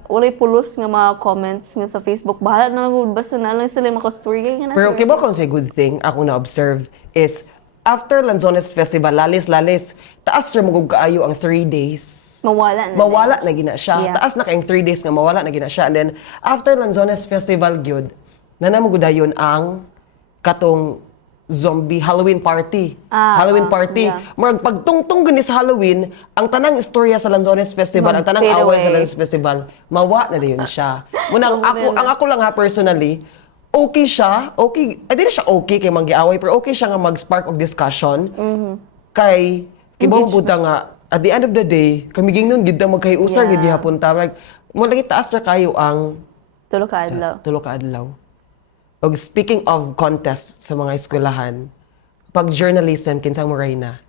walay pulos nga mga comments nga sa Facebook, bahala na lang basta na lang sila maka-story yan na. Pero kiba kung say good thing ako na-observe is after Lanzones Festival, lalis-lalis, taas siya magug kaayo ang 3 days. Mawala Na gina siya. Yeah. Taas na kayong 3 days nga mawala na gina siya. And then, after Lanzones Festival, gyud, nanamugudayon ang katong zombie Halloween party. Halloween party. yeah. Murag pagtungtong gani sa Halloween, ang tanang istorya sa Lanzones Festival, ang tanang Mag-fade away sa away. Lanzones Festival, mawa na yun siya. Munang ako lang ha personally, okay siya, okay, di na siya okay kay manggiaway, pero okay siya nga mag-spark og discussion. Kay kibaw buta nga at the end of the day, kami gingnon gid ta magkayusar Yeah. gid gihapon ta. Like mo lagi taas ra kayo ang Tulo ka adlaw. tulo ka adlaw. Og speaking of contest sa mga eskwelahan, pag journalism kinsang mo na?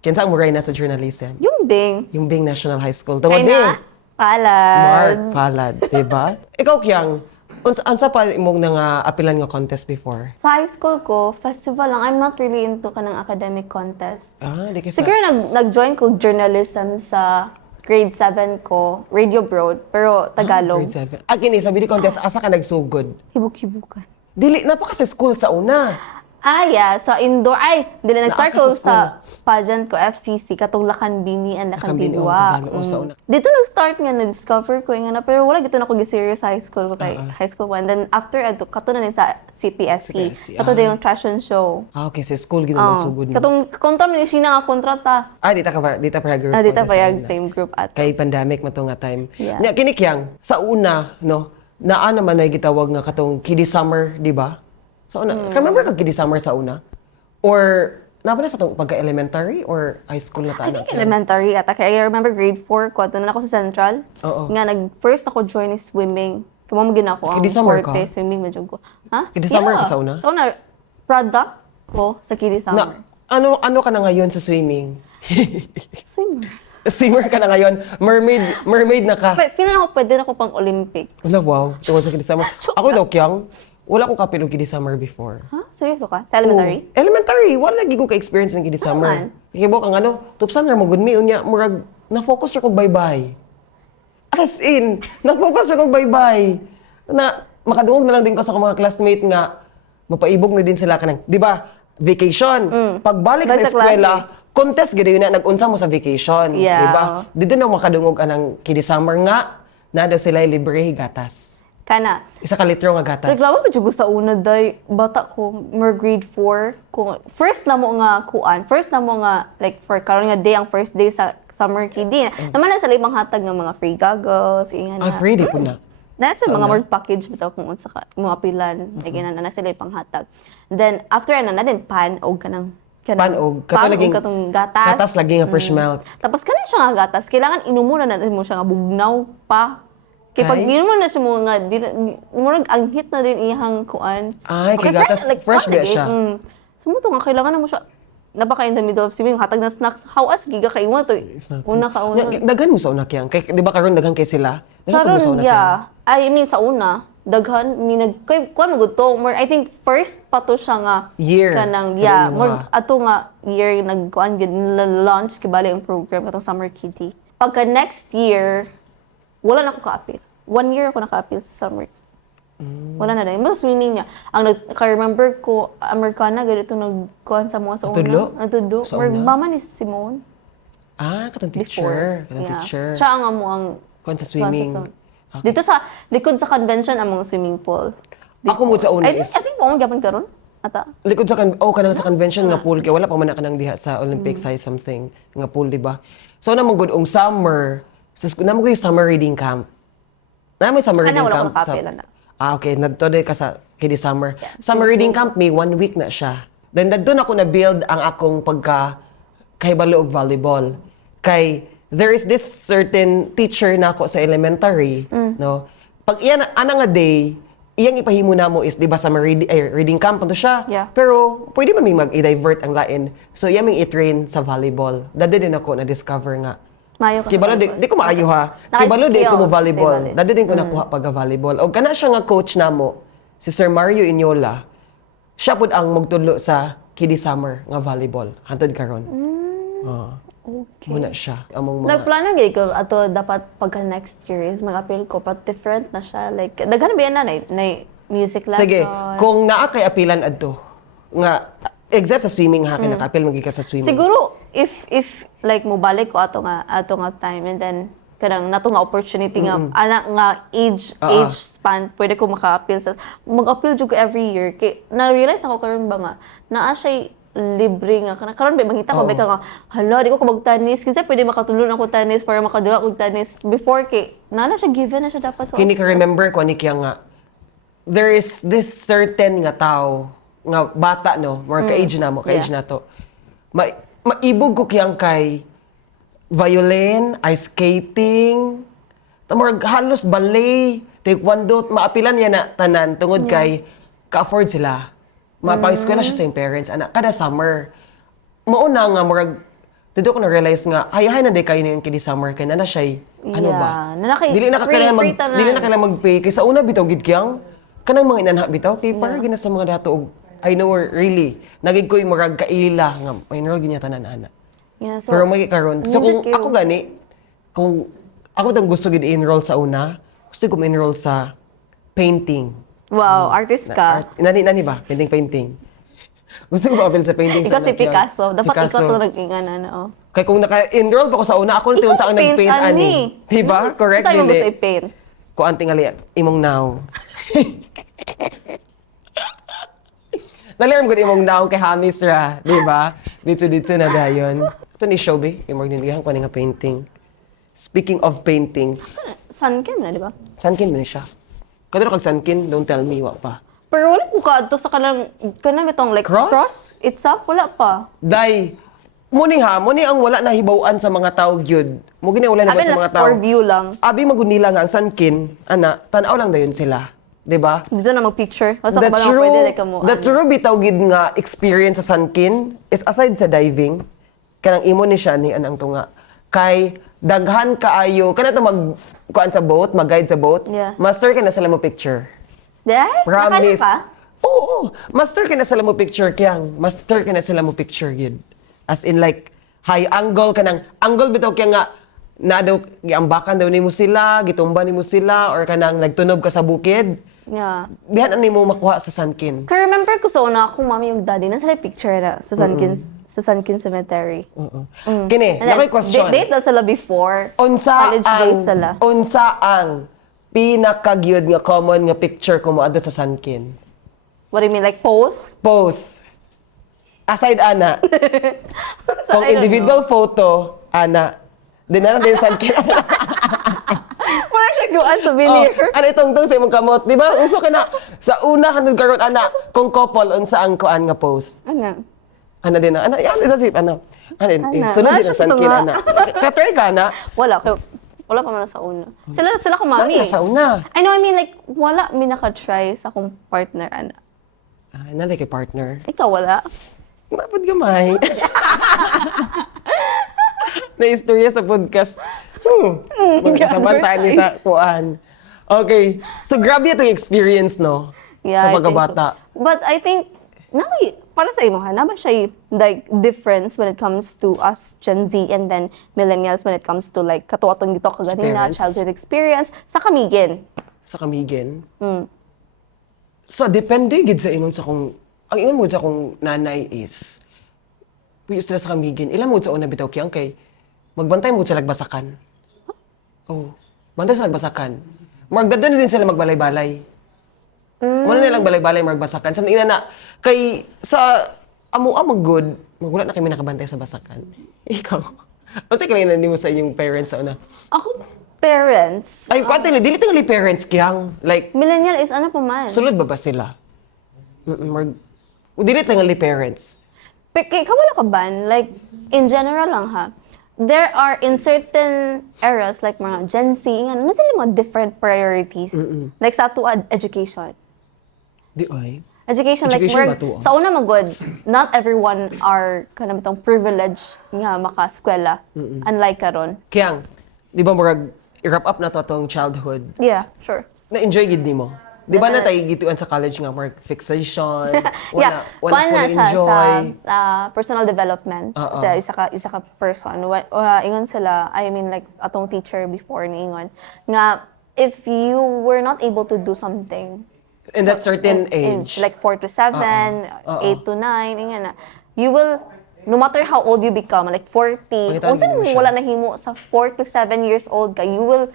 Kinsang mo na sa journalism? Yung Bing. Yung Bing National High School. Ay Tawag din. na. Palad. Mark Palad, diba? Ikaw Kyang, unsa pa imong nga apilan nga contest before? Sa high school ko, festival lang. I'm not really into kanang academic contest. Di kasi Siguro nag-join ko journalism sa grade 7 ko, Radio Broad, pero Tagalog. grade 7. Kini sa beauty contest asa ka nagsugod? Hibuk-hibukan. Dili napaka sa school sa una. Yeah. So indoor, dili nag-start Naa ka ko sa sa pageant ko, FCC, katong Lakan Bini and Lakan Lakan Bini, Bidwa. Tagalog, sa una. Dito nag-start nga, na-discover ko yung ano, pero wala gito na ko gi-serious sa high school ko, kay high school ko. And then after, kato na din sa CPSC. CPSC, Kato din yung fashion show. Okay, sa school ginawa sugod mo. Katong kontra ni siya nga kontrata. Di ta pa group. Dito contest pa sa yung una. same group at. Kay pandemic man to nga time. Yeah. Nya kini Kyang, sa una, no, naa naman ay gitawag nga katong Kiddie Summer, di ba? Sa una, remember ka Kiddie Summer sa una? Or napa na sa tong pagka-elementary or high school na I tayo? think elementary ata. Kaya I remember grade 4 ko, na ako sa Central. Oo. Nga, first ako join is swimming. Kamamagin ako ang Kiddie Summer forte, ka? swimming medyo ko. Ha? Kiddie Summer ka sa una? Sa una, product ko sa Kiddie Summer. Ano ka na ngayon sa swimming? Swimmer. Swimmer ka na ngayon? Mermaid na ka? Feeling ako pwede na ako pang Olympics. Wala, wow. Tungkol sa Kiddie Summer. Ako daw, Kyang, wala akong kapilog Kiddie Summer before. Ha? Seryoso ka? Sa elementary? Oo. Elementary. Wala lagi ko ka-experience ng Kiddie Summer. Kikibok ang ano, tupsan na magud mi unya murag na-focus ra kog bye-bye. As in, na-focus ra kog bye-bye. Na makadungog na lang din ko sa akong mga classmate nga mapaibog na din sila kanang, di ba? Vacation. Pagbalik sa Basta eskwela, contest gid yun na nag-unsa mo sa vacation, Yeah. di ba? Dito na makadungog anang Kiddie Summer nga na daw sila libre gatas. Kana. Isa ka litro nga gatas. Reklamo pa dyan sa una, day, bata ko, more grade 4. First na mo nga kuan, first na mo nga, like, for karon nga day, ang first day sa summer kiddie. Naman na sa ibang hatag ng mga free goggles, ingan na. Free di po na. Nasa Sa mga una? work package bitaw kung unsa ka mga pilan, like na sila ipang hatag. Then after na din pan og kanang Panog. katong gatas. Gatas lagi nga fresh milk. Tapos kanang siya nga gatas, kailangan inumo na mo siya nga bugnaw pa. Kaya pag Kay? inumo na siya mo nga, murag ang hit na din ihang kuan. Ay, kay gatas, fresh ba siya? Sumuto nga, kailangan na mo siya, napaka in the middle of swimming, hatag na snacks, hawas, giga kay mo to. Una ka una. Daghan mo sa una Kyang. Kay, di ba karon daghan kay sila? Daghan mo sa Karon, una yeah. I mean, sa una, daghan, kuan mo to, more, I think, first pa to siya nga, Year. kanang, Karon yeah, yung more, mga- ato nga, year, nagkuan, launch, kibali ang program, katong Summer Kitty. Pagka next year, wala na ako ka-appeal. 1 year ako naka-appeal sa Summer. Wala na din. Mga swimming niya. Ang naka-remember ko, Americana, ganito nagkuhan sa mga sa una. Natudlo? Natudlo. Sa Or una? mama ni Simone. Katong Before. teacher. Katong teacher. Siya ang amo ang Kuan sa swimming. Dito sa likod sa convention ang mga swimming pool. Ako mo sa una I is think mo gyapon karon ata. likod sa kanang sa convention nga pool kay wala pa man na kanang diha sa Olympic size something nga pool, di ba? So namang good ong summer. Namang ko yung summer reading camp. Namang summer Kana reading wala camp ko nakapila na. Okay, nadto ka sa Kiddie Summer. Summer reading camp may 1 week na siya. Then doon ako na build ang akong pagka kahibalo og volleyball. Kay there is this certain teacher na ako sa elementary, no. Pag iyan ana nga day, iyang ipahimo na mo is, di ba, sa reading camp, to siya. Yeah. Pero, pwede man may mag-divert ang lain. So, iya may i-train sa volleyball. Dado din ako na-discover nga. Mayo ka. Kibalo, di ko maayo ha. Kibalo, di ko mo Naka-skills, volleyball. di ba? Dado din ko nakuha pag-volleyball. O kana siya nga coach na mo, si Sir Mario Inyola, siya pud ang magtudlo sa Kiddy Summer nga volleyball. Hantod karon. Okay. Muna siya. Among mga... Nagplano gyud ko ato dapat pagka next year is mag-appeal ko but different na siya like daghan ba yan na music lesson. Sige, kung naa kay apilan adto, nga, except sa swimming ha, kaya naka-appeal magiging ka sa swimming. Siguro if like mo balik ko ato nga time and then kanang nato nga opportunity nga anak nga age span pwede ko maka-appeal sa mag-appeal jud ko every year kay na-realize ako karon ba nga naa siya libre nga karon ba mangita ko ba ka nga hala di ko kabag-tennis kasi pwede makatulon ako tennis para makaduha og tennis before kay na siya given na siya dapat Kini ka remember ko ani kaya nga, there is this certain nga tao, nga bata no, more ka-age na mo, ka-age na to. Maibog ko kiyang kay violin, ice skating, tamorag halos ballet, taekwondo, maapilan niya na tanan tungod kay ka-afford sila. Mapang-eskwela siya sa iyong parents, anak, kada summer. Mauna nga, murag, dito ko na-realize nga, hayahay na di kayo na yung kini summer, kaya na siya, ano ba? Dili na kailangan mag-pay, kaya sa una bitaw gid kiyang, kanang mga inanha bitaw, kay para gina sa mga dato, I know really, nagig ko yung murag kaila, nga, enroll ginya tanan ana. Yeah, so, Pero may karon. So kung cute. ako gani, kung ako dang gusto gid i-enroll sa una, gusto ko ma-enroll sa painting. wow, artist ka. Nani ba? Painting. Gusto ko ma-appeal sa painting. Ikaw si anak yan. Picasso. Dapat Picasso. ikaw to nag-ingan oh. Kaya kung naka-enroll pa ko sa una, ako na tiyong taon nag-paint ani. Diba? Correct, Saan mo gusto Lili? i-paint? Kung ang tingali, imong now. Naliram ko imong now kay Hamis ra. Diba? Dito na dayon. Ito ni Shobi. Imong nilihan ko nga painting. Speaking of painting, Sunken na, di ba? Sunkin man siya. Kadto kag Sunkin, don't tell me, wa pa. Pero wala ko ka sa kanang itong like Cross? itself, wala pa. Day, muni ang wala na hibawaan sa mga tao gyud. Mo gini wala na Abi sa na mga tao. for view lang. Abi magunila nga ang Sunkin, ana, tan-aw lang dayon sila. 'Di ba? Dito na mag-picture. Basta ka ba lang pwede like mo. The true bitaw gid nga experience sa Sunkin is aside sa diving, kanang imo ni siya ni anang tunga. Kay daghan kaayo kana to kuan sa boat, mag-guide sa boat. Yeah. Master ka na sila mo picture. Dahil? Promise. Nakano ka? Oo. Master ka na sila mo picture kiyang. Master ka na sila mo picture yun. As in like, high angle ka ng, angle bitaw kaya nga, na daw, giambakan daw ni mo sila, gitumba ni mo sila, or kanang nagtunog ka sa bukid. Yeah. Dihan ani mo makuha sa Sunkin. Kaya remember ko sa una akong mami yung daddy, nasa picture na sa Sunkin Cemetery. Kini, And then, nakoy question. Date na sila before. Unsa college days sila. ang pinakagyud nga common nga picture ko mo adto sa Sunkin? What do you mean? Like pose? Pose. Aside ana. So, Kung I don't individual photo, ana. Din na din Sunkin. Wala siya guan souvenir. Ano itong sa imong kamot, di ba? Uso ka na sa una kanang karon ana, kung couple unsa ang kuan nga pose. Ano? Ana din na. Ana yan ito tip ano. Ano sunod Wala din siya sa sa Sunkin tunga. ana. Ka-try ka na. Wala pa man sa una. Sila ko mami. Wala sa una. I know, I mean, like, wala mi naka-try sa akong partner, ana. Nalay kay partner. Ikaw, wala? Napod gamay. Na-istorya sa podcast. Magkasabantaan niya sa kuan. Okay. So, grabe itong experience, no? Yeah, sa I think pagkabata. so. But I think, para sa imo, na ba siya like difference when it comes to us Gen Z and then millennials when it comes to like katuwatong dito kaganina, Parents. childhood experience, sa kamigin? Sa kamigin. So, depende gid sa ingon sa kung ang ingon mo sa kung nanay is puyo sila sa kamigin. Ilan mo sa una bitaw kiyang kay magbantay mo sa lagbasakan. Oh, bantay sa lagbasakan. Magdadon din sila magbalay-balay. Wala nilang balay-balay magbasakan. Sa ina na kay sa amo good, magwala na kami nakabantay sa basakan. Ikaw. Kasi kailan mo sa inyong parents sa una? Ako, parents. Ay, dili tingali parents kiyang like Millennial is ano pa man. sulod ba sila? Dili tingali parents. Kaya wala ka ban? Like, in general lang ha. There are in certain eras, like mga Gen Z, nga, na sila mga different priorities. Like sa ato education. Di ay. Education, like, Education murag, ba to, ah? sa una magod, not everyone are kanang bitong privileged nga maka-eskwela. Unlike karon. Kaya, di ba murag, i-wrap up na to atong childhood. Yeah, sure. Na-enjoy gid nimo. Di ba na Definitely. tayo gituan sa college nga murag fixation, Yeah, wala kuan na fully siya enjoy. sa personal development. Oo. Sa isa ka person. Ingon sila, I mean like atong teacher before ni ingon nga if you were not able to do something In that certain in age. like 4 to 7, Oo. 8 to 9, ingon na. You will no matter how old you become, like 40, Pangitaan unsa mo mo siya. wala nahimo sa 4 to 7 years old ka, you will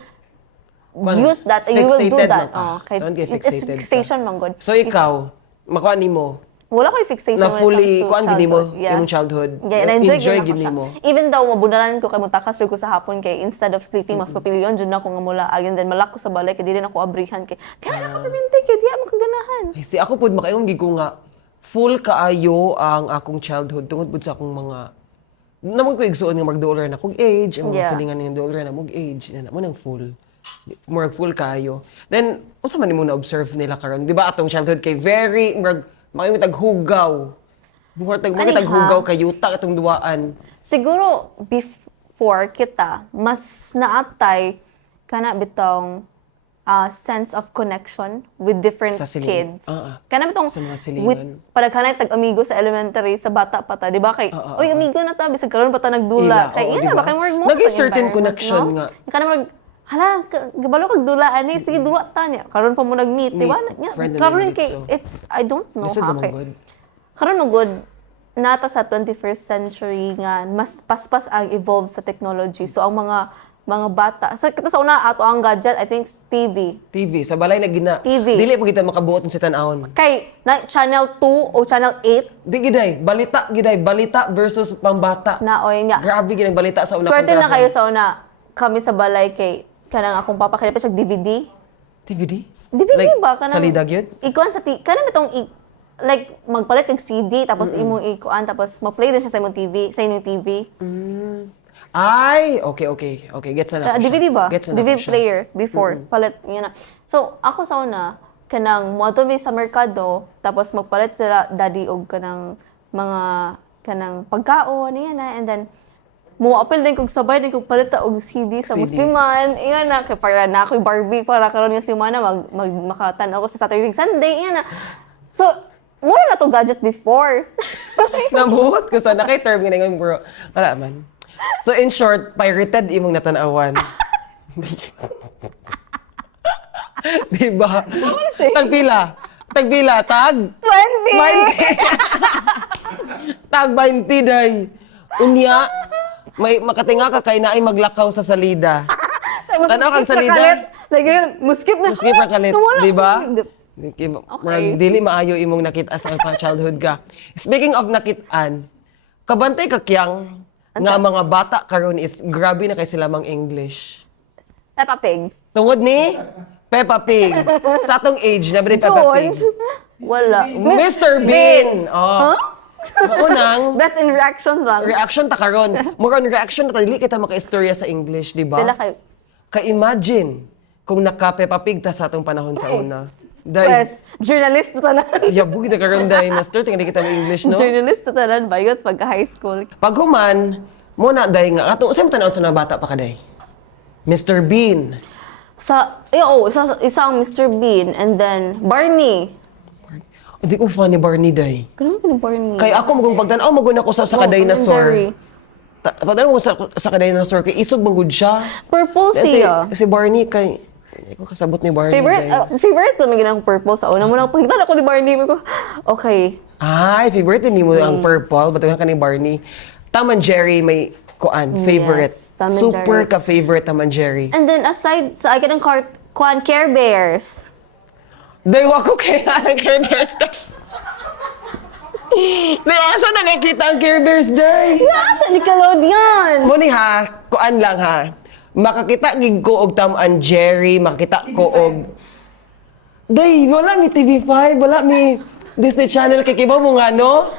Kuan, use that, you will do fixated that. man ka. Kay- Don't get it's fixated ka. fixation man good. So ikaw, makuha nimo, Wala ko'y fixation na when it fully, comes to kuan gid nimo, childhood. imong childhood. Yeah, and enjoy gid gid na ko nimo. siya. Even though mabunalan ko kay mutakas ko sa hapon kay instead of sleeping mas papiliyon jud na ko nga mula agin then malak ko sa balay kay dili na ko abrihan kay kaya na ka permente kay di mo kaganahan. Ay, si ako pud makayong gid ko nga full kaayo ang akong childhood tungod pud sa akong mga namon ko igsuon nga magdollar na kog age, ang mga Yeah. silingan nga dollar na mog age, na mo nang full. Murag full kaayo. Then unsa man nimo na observe nila karon? Di ba atong childhood kay very murag makayong taghugaw. Murag Ani, taghugaw ha? kay yuta atong duaan. Siguro before kita mas naatay kana bitong sense of connection with different Sa siling. kids. Kana bitong Sa mga silingan. with kanay tag-amigo sa elementary sa bata pa ta, di ba kay oy amigo na ta bisag karon pa ta Ila, nagdula kay oo, ina di ba ba? kay murag mo Naging ang certain environment, connection no? nga. Kana murag hala gabalo kag dulaan ni sige dula ta niya karon pa mo nag-meet di ba Friend na karon nag-meet, kay so. it's I don't know Lisod ha naman kay good. karon mo good nata sa 21st century nga mas paspas ang evolve sa technology so ang mga bata sa una ato ang gadget I think TV TV, sa balay na gina. TV. Dili po kita makabuot sa tanawon. kay na channel 2 o channel 8 Di giday, balita versus pambata. na oy nya Grabe ginang balita sa una swerte kong na grahon. kayo sa una kami sa balay kay kanang akong papa kaya pa siya DVD DVD? DVD Like, ba kanang sa lidag yun? ikuan sa kanang bitong like magpalit kag CD tapos imong ikuan tapos mag-play din siya sa imong TV sa inyong TV. Ay, okay. Gets na ako siya. DVD ba? Gets na DVD ako siya. player before palit yun na. So ako sa una kanang moto mi sa merkado tapos magpalit sila daddy og kanang mga kanang pagkaon niya na and then mo apel din kog sabay din kog palit ta og CD sa CD. Musliman inga na kay para na ako'y Barbie para karon nga si mana mag makatan ako sa Saturday Sunday inga na. So mura na to gadgets before. Nabuhot ko sa nakay term nga ngayon bro. Wala man. So in short, pirated imong natanawan. Diba? Tagpila, tag 20! 20. Tag 20 day. Unya, may makatinga ka kay naay maglakaw sa salida. Tapos Tanaw kang skip na salida. kalit. Like yun, muskip na. Maski pa kalit, Nawala. di ba? Okay. Okay. Dili maayo imong nakita sa childhood ka. Speaking of nakitaan, kabantay ka kyang nga mga bata karon is grabe na kay sila mang English. Peppa Pig. Tungod ni Peppa Pig. Sa atong age na Peppa Pig. George. Wala. Mr. Bean. Oh. Maunang Best in reaction lang. reaction ta karon. Muron reaction ta dili kita maka-istorya sa English, di ba? Sila kayo. Ka-imagine kung naka-Peppa Pig ta sa atong panahon sa una. Dahil, Yes. Journalist na tanan. yabog na karon dahil na start nga di kita mo English, no? Journalist na tanan ba yun pagka high school. Pag human, muna dahil nga, atong, saan mo tanaw sa mga bata pa ka dahil? Mr. Bean. Isa ang Mr. Bean and then Barney. Hindi ko fan ni Barney dahil. Ganun ba ni Barney? Kaya ako magong pagtanaw, magun ako sa Oh, Tom and ka-dinosaur. Jerry. Pagtanaw ko sa ka-dinosaur, kay isog manggod siya. Purple siya. Si Barney, kay, hindi ko kasabot ni Barney dahil. Favorite naman ginang purple sa una. Muna pagkita ako ni Barney. Ko, okay. Ay, favorite din mo ang purple, batuhan ka ni Barney. Tom and Jerry may kuan, favorite. Yes, Tom and Super Jerry. ka-favorite Tom and Jerry. And then aside sa akin ang Care Bears. Dahil wako kaya ng Care Bears ka. Dahil asa nakikita ang Care Bears, Day? Nasa Nickelodeon! Muni ha, kuan lang ha. Makakita gig ko og Tom and Jerry, makakita ko og Day, wala mi TV5, wala mi Disney Channel kay kibaw mo nga no.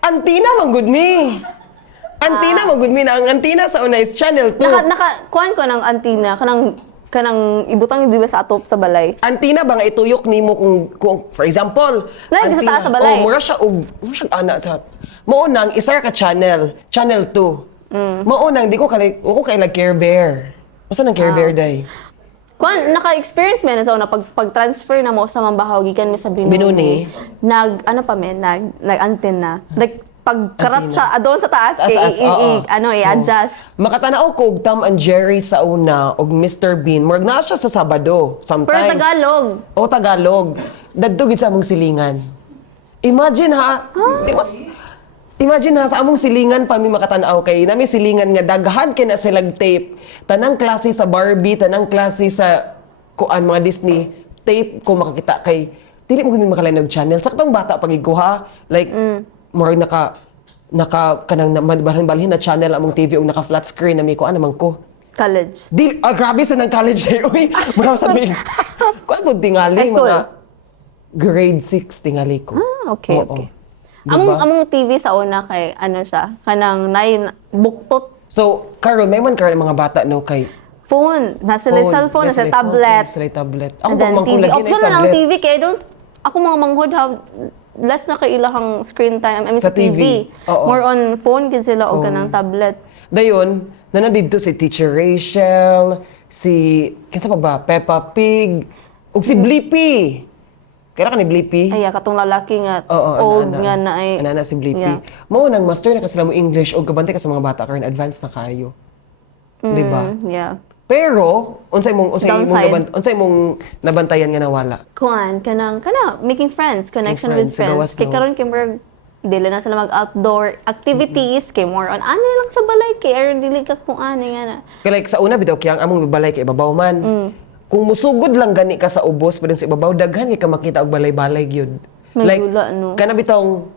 Antina man good mi. Antina man good mi na ang antina sa una is Channel 2. Kuhan ko ng antina, kanang kanang ibutang di ba sa atop sa balay. Antina ba nga ituyok nimo kung for example, Like, sa taas sa balay. Oh, mura siya ana sa maunang isa ka channel 2. Maunang di ko kay Care Bear. Masa nang Care Bear day? Kung naka-experience mo na sa una, pag-transfer na mo sa Mambahaw, gikan mi sa Binuni, nag-antenna. Like, pagkarat siya, doon sa taas, i-adjust. Makatanaw ko og Tom and Jerry sa una og Mr. Bean. Murag na siya sa Sabado sometimes. Pero Tagalog. O Tagalog. Dadtugid sa among silingan. Imagine ha. Imagine ha, sa among silingan pa mi makatanaw kay nami silingan nga daghan kay na silag tape. Tanang klase sa Barbie, tanang klase sa kuan mga Disney, tape ko makakita kay dili mo kami makalain og channel. Saktong bata pagig ko ha. Like murag naka kanang balhin na channel among TV og naka flat screen na mi kuan naman ko. College. Grabe sa ng college eh. Uy, mga sabihin. Kuan po tingali High school? mga grade 6 tingali ko. Okay, Oo. okay. Diba? Among TV sa una kay ano siya, kanang buktot So, karon may man karon mga bata no kay phone, na sila cellphone, na sila Yes, tablet. Sila tablet. Ako And pa then man kung TV. lagi na Option na lang tablet. TV kay ako mga manghod have less na kay ilahang screen time. I mean Sa sa TV. TV. Oo. More on phone gid sila o kanang tablet. Dayon, nanadito si Teacher Rachel, si kinsa pa ba? Peppa Pig, ug si Blippi. Kaya ka ni Blippi? Ay, katong lalaki nga Oo, old nga na ay. Ana si Blippi. Yeah. Mao nang master na ka sila mo English o kabante ka sa mga bata karon advanced na kayo. Di ba? Yeah. Pero Downside. unsay mong nabantayan nga nawala? Kuan kana making friends, connection Making with friends, sa gawas, friends. Kay no? karon kay murag dili na sila mag-outdoor activities, kay more on ano lang sa balay kay aron dili ka kung ano nga na. Kaya like sa una bitaw kaya ang among balay kay ibabaw man. Kung musugod lang gani ka sa ubos pa sa ibabaw daghan kay ka makita og balay-balay gyud. May gula, no? Kana bitong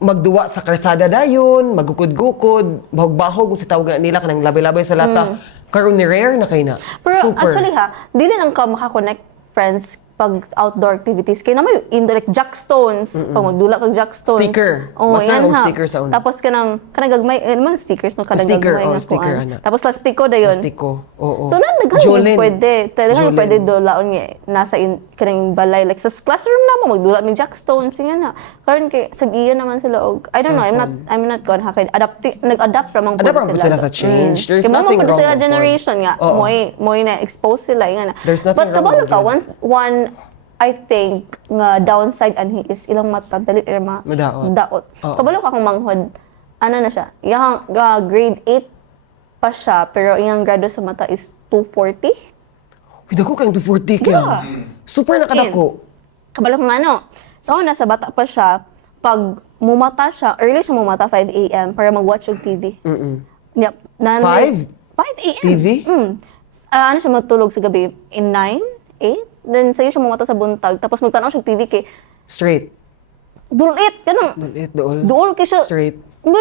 magduwa sa karsada dayon, magukod-gukod, bahog-bahog kung sa tawag nila kanang labay-labay sa lata. Karon ni rare na kay na. Pero Super. actually dili lang ka makakonect friends pag outdoor activities kay na may indirect jackstones pag magdula kag jackstones Sticker. oh Basta yan og ha. sticker sa una. Tapos kanang gagmay naman stickers no kada Sticker, gagmay oh, nga sticker, kuan. ana. Tapos plastiko dayon Plastiko. Oo. so daghan Jolene. pwede daghan Jolene. pwede dolaon nga nasa kanang balay like sa classroom na mo magdula mi jackstones nga na karon kay sag-iya naman sila og I don't know I'm not gone ha kay nag-adapt ra man po Adapt ra po sila sa change. There's Kay mo nothing man po wrong sila with generation nga Oo. moy na expose sila nga na There's nothing but wrong kabalo with ka yun. one I think nga downside anhi is ilang mata dali irma Madaot. Oo. kabalo ka kung manghod ano na siya yang grade 8 pa siya pero iyang grado sa mata is 240 Pida ko kayong 240 kaya. Super nakadako. kabalo ko nga no so nasa bata pa siya pag mumata siya early siya mumata 5 a.m. para mag-watch og TV yep 5? 5 a.m. TV? Ano siya matulog sa gabi in 9 8 then sa'yo siya mumata sa buntag tapos magtanaw siya og TV kay Straight. dulit kanang Dool. duol kay siya Straight. mo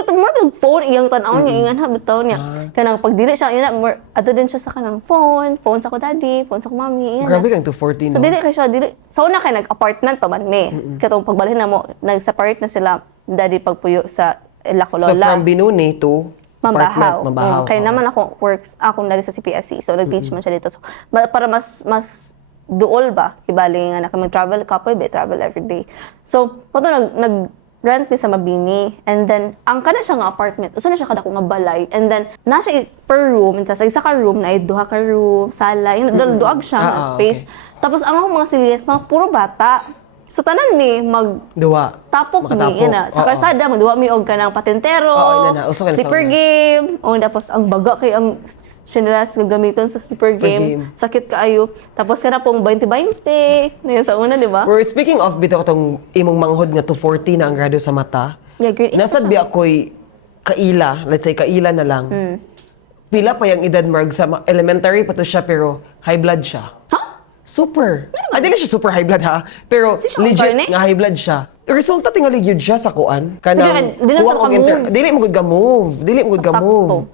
phone iyang tan-aw niya ingan ha bitaw niya kanang pag dili siya ina ato din siya sa kanang phone sa ko daddy phone sa ko mommy iyan Grabe kayong 240 so no? dili kay siya dili sa una kay nag-apartment pa man me katong pagbalhin na mo nag-separate na sila daddy pagpuyo sa La So Colola from Binuni to Mambahaw. Mambahaw. Kaya naman ako works akong dali sa CPSC. So nag-teach man siya dito. So para mas duol ba ibali nga na mag-travel kapoy be travel every day. So mo nag-rent mi sa Mabini and then ang kana siya nga apartment. Usa na siya kada ko nga balay and then na siya per room sa isa ka room na duha ka room, sala, yung duag siya nga space. Okay. Tapos ang akong mga siliyas mga puro bata. So tanan mi Duwa. tapok Makatapok. mi ina sa Oo. kalsada magduwa mi og kanang patentero Oo, ina na. Uso ka na slipper fauna. game o tapos ang baga kay ang sinilas nga gamiton sa slipper game. game sakit kaayo tapos kana pong 20-20 na yun sa una di ba We're speaking of bitaw tong imong manghod nga 240 na ang grado sa mata. yeah grade 8 Nasad bi ako'y kaila, let's say kaila na lang. Pila pa yung edad marg sa elementary pa to siya pero high blood siya. ha Super. Dili siya super high blood ha, pero Si siya legit karne? nga high blood siya. Resulta tingali gyud siya sa kuan. Sige, dili sa ka-move. Dili mo gud ka move. Dili mo gud ka Sakto. move.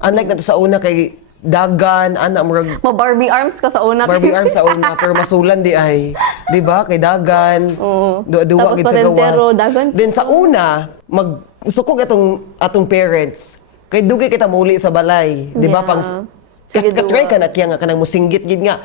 Unlike nato sa una kay dagan, ana murag mo Barbie arms ka sa una Barbie arm sa una pero masulan di ay, 'di ba? Kay dagan. Oo. Duwa Tapos gid sa patentero, gawas. dagan Then sa una, magsukog atong parents. Kay dugay kita muli sa balay, 'di ba? Yeah. Sige, Katry ka duwa. na kaya nga kanang musinggit gid nga.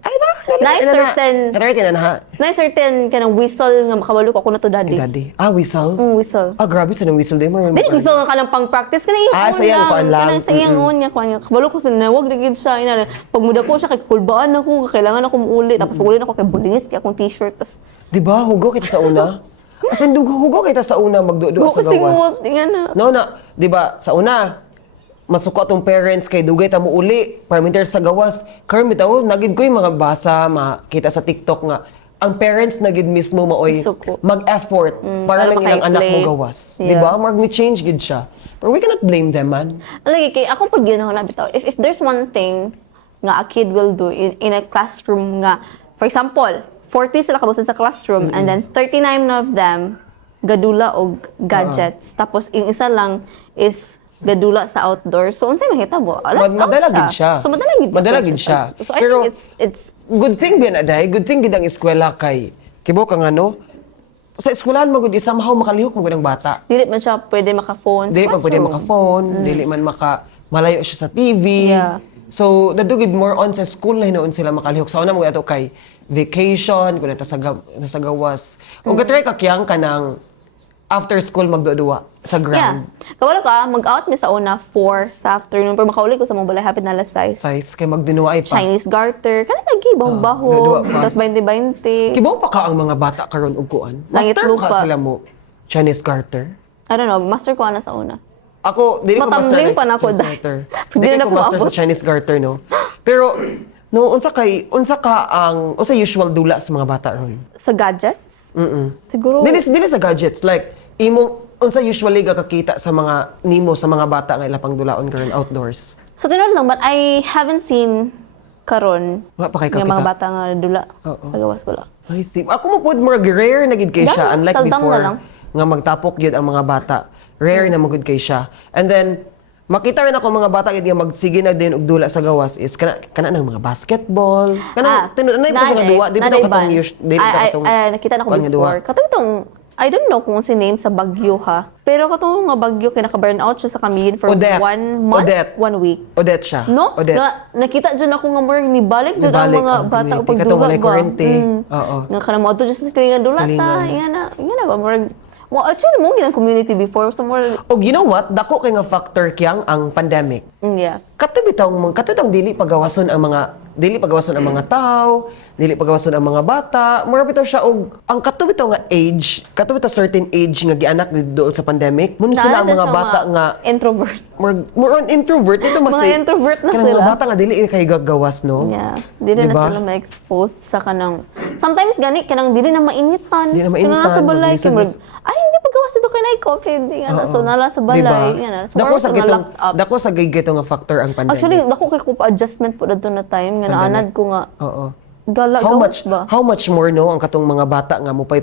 Ay ba? Nice certain- Katry ka na na ha. Na certain kanang whistle nga makabalo ko na to Ay, daddy. daddy. Ah, whistle? Whistle. Ah, grabe sa nang whistle din mo. Dili whistle nga kanang pang practice kanang iyang Ah, own sa iyang kuan lang. Kanang sa iyang own nga kuan nga. Kabalo ko sa nawag digid siya ina. Pag muda ko siya kay kulbaan ako, kailangan ako muuli tapos uli ako kay bulingit kay akong t-shirt tapos Di ba? Hugo kita sa una. As in, hugo kita sa una magduduwa sa kasi gawas. ngot nga na. No, na. Di ba? Sa una, masuko atong parents kay dugay ta mo uli parameter sa gawas. Karon bitaw nagid ko yung mga basa makita sa TikTok nga ang parents nagid mismo maoy Suko. mag-effort para para lang ilang anak mo maka-play. gawas. Yeah. Di ba? Mag ni change gid siya. But we cannot blame them, man. Lagi kay ako pag yun ako nabitaw. If there's one thing nga a kid will do in a classroom nga, for example, 40 sila kabusan sa classroom and then 39 of them gadula og gadgets. Tapos yung isa lang is gadula sa outdoor. So unsay mahitabo? Madala gid siya. So madala gid. Madala gid siya. So I Pero- think it's Good thing din aday, good thing gid ang eskwela kay kibo ka nga no. Sa eskwelahan magud somehow makalihok mo ang bata. dili man siya pwede maka-phone sa Dili pa pwede classroom. maka-phone, dili man malayo siya sa TV. Yeah. So, nadugid more on sa school na hinoon sila makalihok. Sa una mo ato kay vacation, kung nasa gawas. O katry ka kiyang ka ng after school magduduwa sa Yeah. ground. Kawala ka, mag-out mi sa una 4 sa afternoon. Pero makauli ko sa mga balay, hapit na alas 6. Size, kay magdinuwa ay pa. Chinese garter. Kana lagi, baho-baho. dadua pa. Tapos 20-20. Kibaw pa ka ang mga bata karon og kuan. Langit Master lupa. ka sila mo. Chinese garter. I don't know, master ko ana sa una. Ako, dili ko master Matambling ng pa na ako, Chinese dahil. garter. Hindi Dili na ko ako master maabot. sa Chinese garter, no? Pero, no, unsa usual dula sa mga bata ron? Sa gadgets? Siguro. Dili sa gadgets, like, unsa usually kakakita sa mga nimo sa mga bata nga ilapang dulaon karon outdoors. So, tinod lang, but I haven't seen karon Wa pa kay nga mga kakita. bata nga dula Oo. sa gawas wala. I see. Ako mo pud more rare na gid kay siya Dami, unlike seldom na before lang. nga magtapok gyud ang mga bata. Rare na magud kay siya. And then makita rin ako mga bata gid nga magsige na din og dula sa gawas is kana ng mga basketball. Kana tinunay pa siya nga duwa, di ba naday katong ban. di ba katong nakita na ko kuan nga duwa. before. Katong I don't know kung si name sa Bagyo ha. Pero katong nga Bagyo kay naka-burnout siya sa Camille for Odette. 1 month, Odette. 1 week. Odette siya. No? Odette. Nga, nakita dyan ako nga more ni balik dyan ang Nibalik mga ang bata o community. Katong pagdula walay ba. kurente. Oo. Nga kanang mo dyan sa silingan dula ta. Silingan. Yan na ba more. Well, actually mo ginang community before so more Og you know what? Dako kay nga factor kiyang ang pandemic. yeah. Katubitong dili pagawason ang mga tao, dili pagawason ang mga bata. Mura bitaw siya og ang katubitaw nga age, katubitaw certain age nga gianak dito sa pandemic. Mun sila ang Naanda mga siya bata nga introvert. more on introvert dito mas Mga introvert na kanang sila. mga bata nga dili kay gagawas no. Yeah, dili Diba? na sila ma-expose sa kanang sometimes gani kanang dili na mainitan. Di na Kanang mainitan, nasa balay maglisod kay mas- ay hindi pagawas dito kay na COVID nga na so nala sa balay nga na. So Dako more sa so na gitong locked up. dako sa gito nga factor ang pandemic. Actually, dako kay ko pa adjustment po dito na time nga naanad ko nga Oo. gala How gawas much ba? how much more no ang katong mga bata nga mupay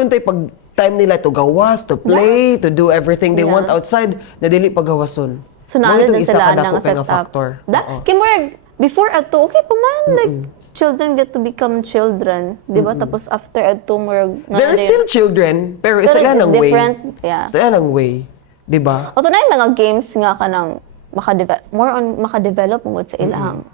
untay pag time nila to gawas, to play, to do everything they Yeah. want outside na dili pagawason. So naanad Mao na itong isa sila ka na dako nga kay nga setup. factor. Oo. Kay more before ato okay pa man like children get to become children, di ba? Tapos after ato more They're still children, pero isa Pero lang ang way. different, yeah. Isa lang ang way, 'di ba? Oto na yung mga games nga kanang more on makadevelop mo sa ilang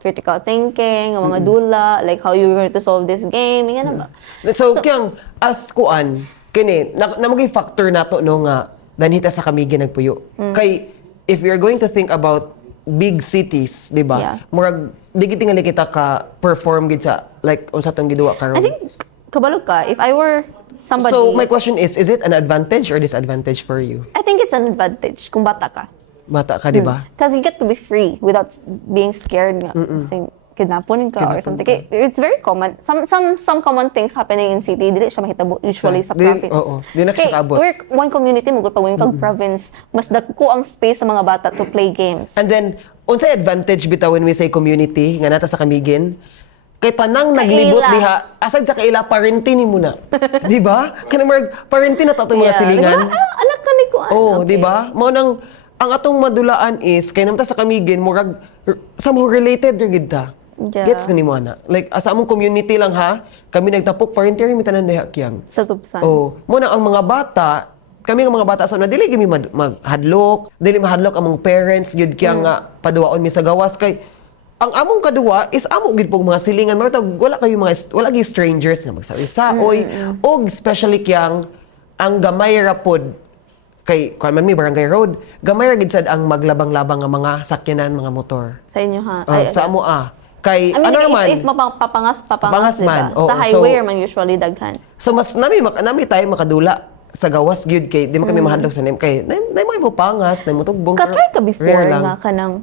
critical thinking, ang mga dula, like how you're going to solve this game, nga na ba? So, kiyang as kuan kini na maging factor nato no nga danita sa kamigi nagpuyo. Kay if you're going to think about big cities, 'di ba? Yeah. Murag di tingali kita ka perform gid sa like unsa tong giduwa karon. I think kabalo ka, if I were somebody, So my question is it an advantage or disadvantage for you? I think it's an advantage kung bata ka. Bata ka, di ba? Because you get to be free without being scared nga. Kasi kidnaponin ka or something. Kaya it's very common. Some common things happening in city, dili siya mahitabo usually sa province. Oo, di na siya Kay, kaabot. we're one community, mo pag kag province, mas dagko ang space sa mga bata to play games. And then, unsay advantage bitaw when we say community, nga nata sa Kamigin, kay tanang naglibot Kaila. diha, asad sa kaila, parente ni muna. di ba? Kanang marag, parente na tatong mga silingan. Diba? Anak ka ni ko. Oh, di ba? Mao nang ang atong madulaan is kay namta sa Kamigin murag somehow related ra gid ta. Yeah. Gets ni mo ana. Like asa among community lang ha, kami nagtapok parentary mi tanan diha kiyang. Sa tubsan. Oh, mo na ang mga bata kami nga mga bata sa una, dili kami maghadlok, dili mahadlok among parents, gyud kaya nga paduwaon mi sa gawas kay ang among kaduwa is amo gid pog mga silingan martag wala kayo wala gyud strangers nga magsaoy-saoy og especially kyang ang gamay ra pod kay kuan man mi barangay road gamay ra gid sad ang maglabang-labang nga mga sakyanan mga motor. Sa inyo ha? Sa amo kay I mean, ano if, naman if papangas, Papangas man, diba? oo, Sa highway man usually daghan. so mas nami tayo makadula sa gawas gyud kay di man kami mahadlok sa nim kay nay mo pangas nay mo tugbong Katry ka before rare lang. nga kanang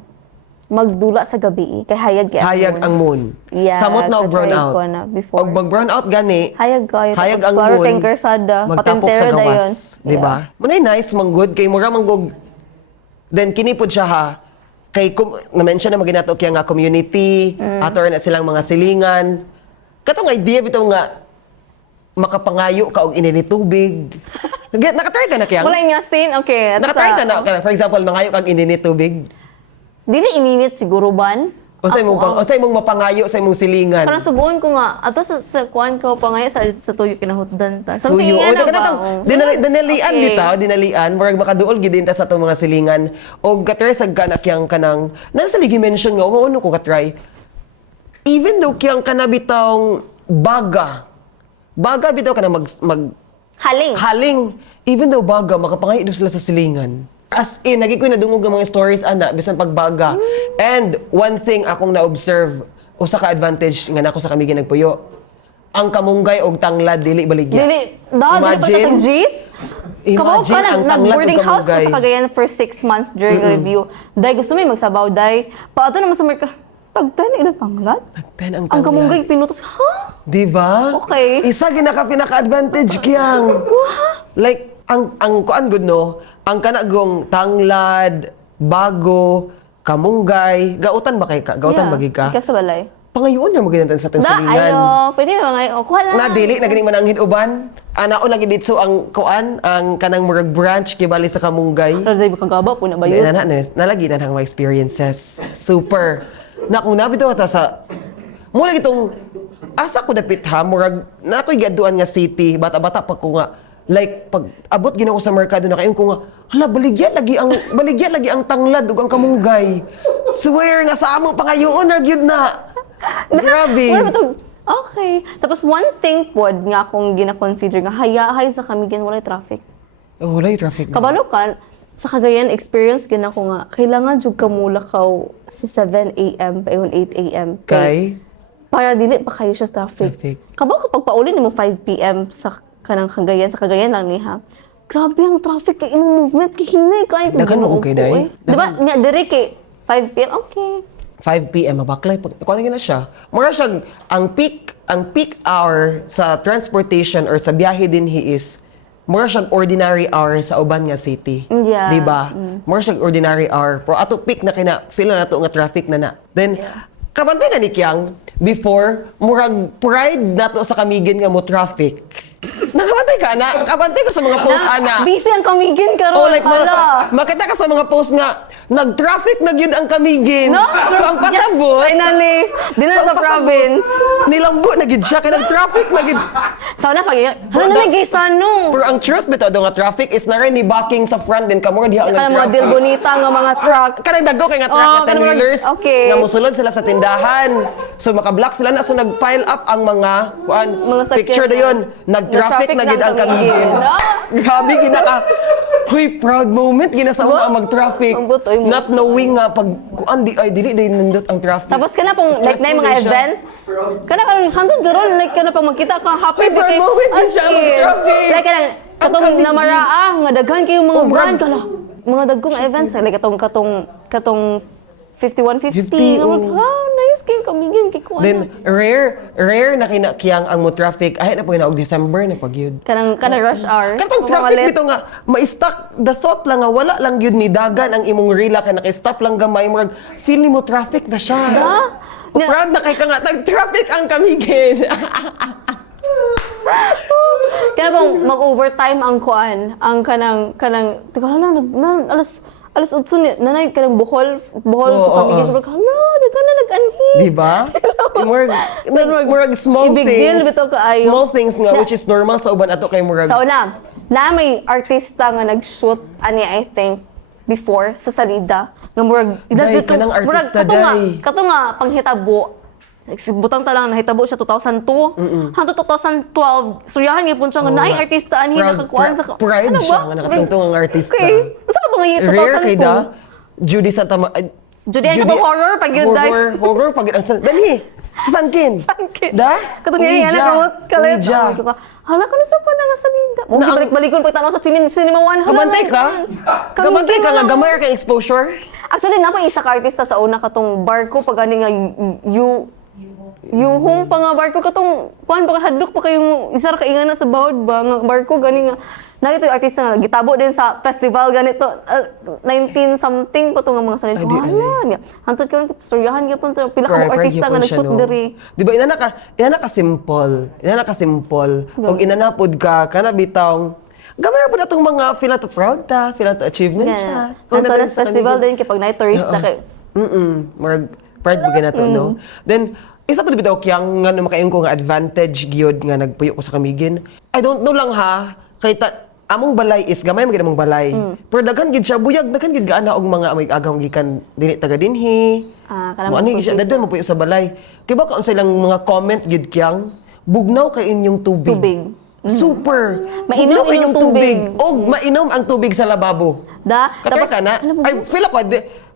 magdula sa gabi kay Hayag ang moon. Yeah, Samot na og brown katry out. ko na before. Og mag brown out gani. Hayag kayo. Hayag Tapos ang klaro moon. kayong karsada. Magtapok sa Patintero dayon. gawas, di ba? Manay nice man good kay mura man gog. Then kini pod siya ha. Kay na-mention na maginato kaya nga community, ato na silang mga silingan. Katong idea bitaw nga makapangayo ka og inini tubig. Nakatry ka na kaya? Wala nga scene, okay. at Nakatry ka sa- na, for example, mangayo kag inini tubig. Dili ininit siguro ban. O sa imong mapangayo sa imong silingan. Parang subuon ko nga, ato sa kuan ko pa ngayon sa tuyo kinahutdan ta. Tuyo. Something O, nga na ba? kanatang, Oh. dinalian Okay. bitaw, dinalian. Murag makaduol gid din ta sa itong mga silingan. O katry sa ganak yang kanang, nasa ligi mention nga, ano ko katry. Even though kiyang kanabitang baga bitaw ka na Haling. haling. Even though baga, makapangayo doon sila sa silingan. As in, naging ko nadungog ang mga stories, ana, bisan pagbaga. And one thing akong na-observe, usa ka advantage nga nako sa kami ginagpuyo. Ang kamunggay og tanglad dili baligya. Dili pa sa G's. Kabaw Imagine ka ang na, tanglad nag-boarding ug house ko kamunggay. sa Cagayan for 6 months during review. Dahil gusto mo yung magsabaw, dahil paato naman sa merka, tagtan na tanglad? Nagten ang Ang tanglad. kamunggay pinutos, ha? Di ba? Okay. Isa pinaka-advantage kiyang. Like, ang kuan good no, ang kanagong tanglad, bago, kamunggay, gautan ba kay ka? Gautan ba gid ka? Ikaw sa balay. Pangayoon na maginantan sa itong silingan. Pwede mo ngayon. Kuha lang. Nadili na ganing mananghid uban. Anaon lagi ditso ang kuan, ang kanang murag branch kibali sa kamunggay. Pero dahil kagaba po na ba yun? Nalagi na ang mga experiences. Super. Na kung nabito ta sa mula gitong asa ko dapit ha murag na ako'y gaduan nga city bata-bata pa ko nga like pag abot gina ko sa merkado na kayon ko nga hala baligya lagi ang tanglad ug ang kamunggay. Swear nga sa amo pangayoon ra gyud na. Grabe. Wala ba to? Okay. Tapos one thing pod nga akong gina-consider nga hayahay sa Camigan walay traffic. Oh, wala yung traffic. Kabalo ka, sa Cagayan experience gina ko nga, kailangan jud ka mulakaw sa 7 a.m. pa 8 a.m. Kay Para dili pa kayo siya traffic. Traffic. Kabaw kapag pauli nimo 5 p.m. sa kanang Cagayan, sa Cagayan lang niha. Grabe ang traffic kay imong movement kay hinay kay Daghan mo okay, day? Di ba? Nga dire kay 5 p.m. Okay. 5 p.m. mabaklay pag kuan na siya. Mura siya ang peak hour sa transportation or sa biyahe din is mura siya ordinary hour sa uban nga city. Yeah. Di ba? Mura siya ordinary hour. Pero ato peak na kina feel na nato nga traffic na. Then kabantay nga ni Kiang before murag pride nato sa Camiguin nga mo traffic. Nakabantay ka na? Kabantay ko sa mga post ana. Busy ang Camiguin karon. Oh, like, hala. makita ka sa mga post nga, nag-traffic na yun ang Camiguin. No? So, ang pasabot, Yes, finally. Di na so, sa ang pasabot, province. nilambo na gid siya, kaya nag-traffic na gid. Sana pag yun. Hala na may gisano. Pero ang truth bitaw do nga traffic is na rin ni backing sa front din kamo diha Kaya mga nag-traffic. deal bonita nga mga truck. Kanang dagko kay nga truck Oh, na 10 wheelers okay. nga mosulod sila sa tindahan. So makablock sila na so nag-pile up ang mga kuan Mga sakyan picture na. dayon nag-traffic na gid ang Camiguin. Grabe ginaka. Huy, proud moment gina sa una ang mag-traffic. Ang butoy mo. Not knowing nga pag kuan di ay dili nindot ang traffic. Tapos kana pong like na yung mga Stressful din siya. events. Kana handod garon like kana pang magkita ka happy May proud moment din siya, mag-traffic. Like kana katong Camiguin. namaraa nga daghan kayong mga Oh, brand brand. kana. Mga dagkong events like katong 5150 50, nga oh. nice kayong Camiguin kay kuan. Then rare na kinakiyang ang mo traffic ay na po na og December na pag yun. kanang rush hour. Katong Mga traffic late. bito nga ma-stuck the thought lang nga wala lang yun ni dagan ang imong rila kay naka-stop lang gamay murag feel nimo traffic na siya. O, proud na kay ka nga nag-traffic ang Camiguin. Kaya bang mag-overtime ang kuan, ang kanang teka lang alas 8 ni nanay kanang buhol to kami gid hala dagan na nag-anhi. Di ba? Murag small Ibig things. deal bito kaayo. Small things nga which is normal sa uban ato kay murag. Sa una, Na may artista nga nag-shoot ani I think before sa salida nga murag Day, kanang artista, day. kato nga panghitabo butang ta lang nahitabo siya 2002 hangtod 2012 suryahan gyapon siya nga naay artista ani nakakuan sa Pride Ano ba? siya nga nakatungtong ang artista. Okay. Sa pa to nga year Rare kay 2002? da. Judy Santa Judy, ay katong horror pag yun, day. Horror pag ang dali. Sa Sankin. Sankin. Da? Katong yan, anak kamot kalit. Ouija. Hala ka na sa pa na nga sa linda. Mo balik-balikon pag tanaw sa Cinema 1. Kabantay ka? Kabantay ka nga gamay kay exposure. Actually, napang isa ka artista sa una katong barko pag ani nga yung pa nga barko katong kuan pa hadlok pa kayong isa ra ka ingana sa bawd ba nga barko gani nga nagito yung artista nga gitabo din sa festival ganito 19 something pa to nga mga sanay ko hala niya hantod karon storyahan gyapon to pila ka mga artista nga nag-shoot diri di ba ina na ka simple og inanapod ka kana bitawng gamay po na itong mga feel to proud ta, feel to achievement siya. Kung sa festival din, kapag night tourist na kayo. Marag pride mo na to, no? Then, isa pa bitaw kiyang nga makayon ko nga advantage gyud nga nagpuyo ko sa Kamigin. I don't know lang ha, kay among balay is gamay mo gid among balay. Pero daghan gid siya buyag, daghan gid gaana og mga may agahong gikan dili taga dinhi. Mo ani gid siya dadon mo puyo sa balay. Kay ba kaon silang mga comment gid kiyang bugnaw kay inyong tubig. Super. Mainom Bugnaw inyong tubig. Og mainom ang tubig sa lababo. Katay ka na. I feel ako,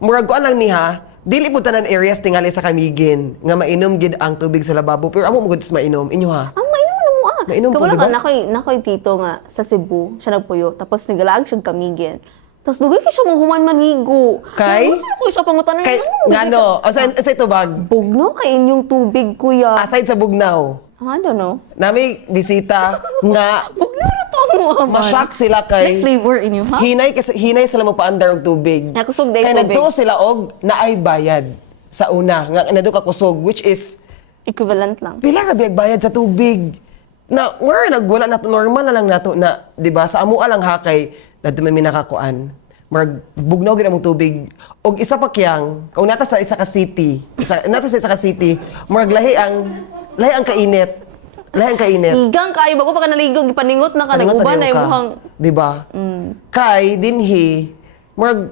murag ko lang niha, dili po tanan areas tingali sa Kamigin nga mainom gid ang tubig sa lababo. Pero amo mo gud mainom. Inyo ha? Ang mainom na mo Mainom po, Kabalo diba? ka, nakoy tito nga sa Cebu, siya nagpuyo. Tapos nagalaag siya Kamigin. Tapos dugay kay siya mo human manigo. Kay? Gusto ko siya pangutan Kay, ngano? O sa ito bag? Bugnaw kay inyong tubig, kuya. Aside sa bugnaw, I don't know. nami bisita nga Bugnaw na to mo. ma-shock sila May kay flavor inyo, ha? hinay sila mo paandar og tubig. Nakusog day Kaya tubig. nagtuo sila og naay bayad sa una nga nado ka kusog which is Equivalent lang. pila ka biyag bayad sa tubig. Na nagwala na to, normal na lang nato na 'di ba sa amua lang ha kay dadto may nakakuan. Marag bugnaw gid among tubig. Og isa pa kiyang kung nata sa isa ka city, marag lahi ang kainit. Lahi ang kainit. Higang kayo, bago pa ka naligog, ipaningot na ka, nag-uban na yung mukhang... Di ba? Kay, dinhi, marag,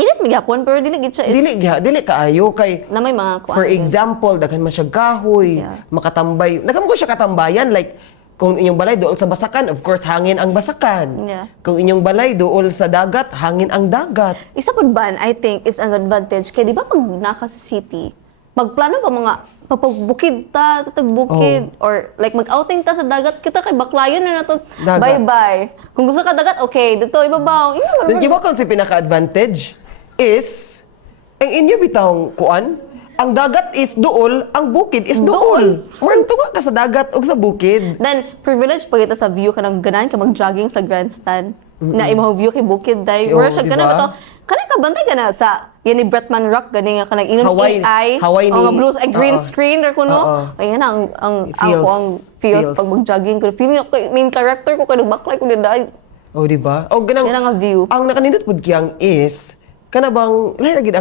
Init magyapon, pero dinigit siya is... dili kaayo kay, Na may mga kuan. for example, daghan man siya kahoy, Yeah. makatambay. Daghan mo siya katambayan, like, kung inyong balay dool sa basakan, of course, hangin ang basakan. Yeah. Kung inyong balay dool sa dagat, hangin ang dagat. Isa po ba, I think, is an advantage. Kaya di ba pag naka sa city, magplano ba mga papagbukid ta, tagbukid, or like mag-outing ta sa dagat, kita kay baklayon na nato, Dagat. bye-bye. Kung gusto ka dagat, okay, dito, ibabaw. Then, kiba kung si pinaka-advantage is, ang inyo bitawng kuan, ang dagat is duol, ang bukid is duol. Murag tuwa ka sa dagat o sa bukid. Then, privilege pag ita sa view ka ng ganan ka mag-jogging sa grandstand. Na imong view kay bukid day. Yo, Wala siya diba? ganun to. Kanay ka bantay ka na sa yan ni Bretman Rock gani nga kanang inom Hawaii- AI. Hawaii o nga ni- blues ay green Oo. screen or kuno. Oo. Ayan ang Feels. ang feels Feels. pag mag-jogging ko. Feeling ako main character ko kada baklay ko dai. O, di ba? O, ganang, Yan ang view. Ang nakanindot pud kiyang is, kana bang, lahi gid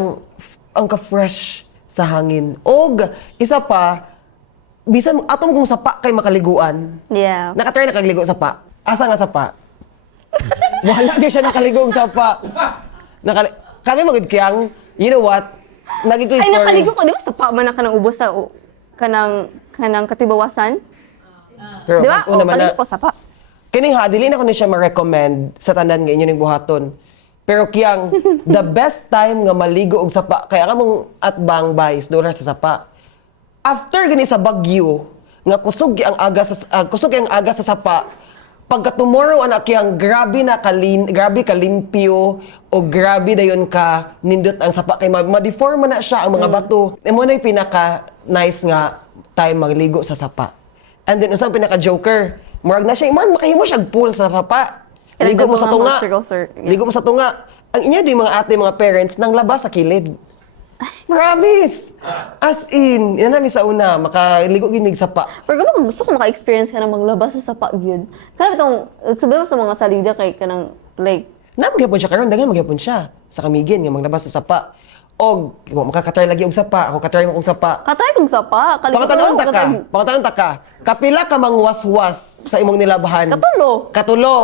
ang ka-fresh sa hangin. Og, isa pa, bisan atom kung sapa kay makaliguan. Yeah. Nakatry na kag ligo sa pa. Asa nga sapa? Wala di siya nakaligo sa pa. Kami magid kiyang, you know what? Naging ko yung Ay story. nakaligo ko di ba sa pa man na kanang ubos sa kanang katibawasan? Pero, Di ba? una O man na- kaligo ko sa pa. Kining ha, dili na ko ni siya ma-recommend sa tanan nga inyo ning buhaton. Pero kiyang, the best time nga maligo og sapa, kaya ka mong atbang bayis, doon sa sapa. After gani sa bagyo, nga kusog ang aga sa sapa, pagka tomorrow anak kiyang grabe kalimpyo o grabe dayon ka nindot ang sapa kay ma-deform na siya ang mga bato. Emo na yung pinaka nice nga time magligo sa sapa. And then usang pinaka joker, murag makahimo siya pool sa sapa. Ligo mo sa tunga. Ligo mo sa tunga. Ang inyo di mga ate, mga parents nang labas sa kilid. Promise! As in, yan namin sa una, makaligo ginig sapa. Pero kung gusto ko maka-experience ka na maglabas sa sapa gyud. Kana bitong sabi mo sa mga salida kay kanang like Na magyapon siya karon, daghan magyapon siya sa Kamigin nga maglabas sa sapa. og wa makakatry lagi og sapa, ako katry mo og sapa. Katry kong sapa. Pangatanon ta ka. Kapila ka mang waswas sa imong nilabahan. Katulo. Katulo.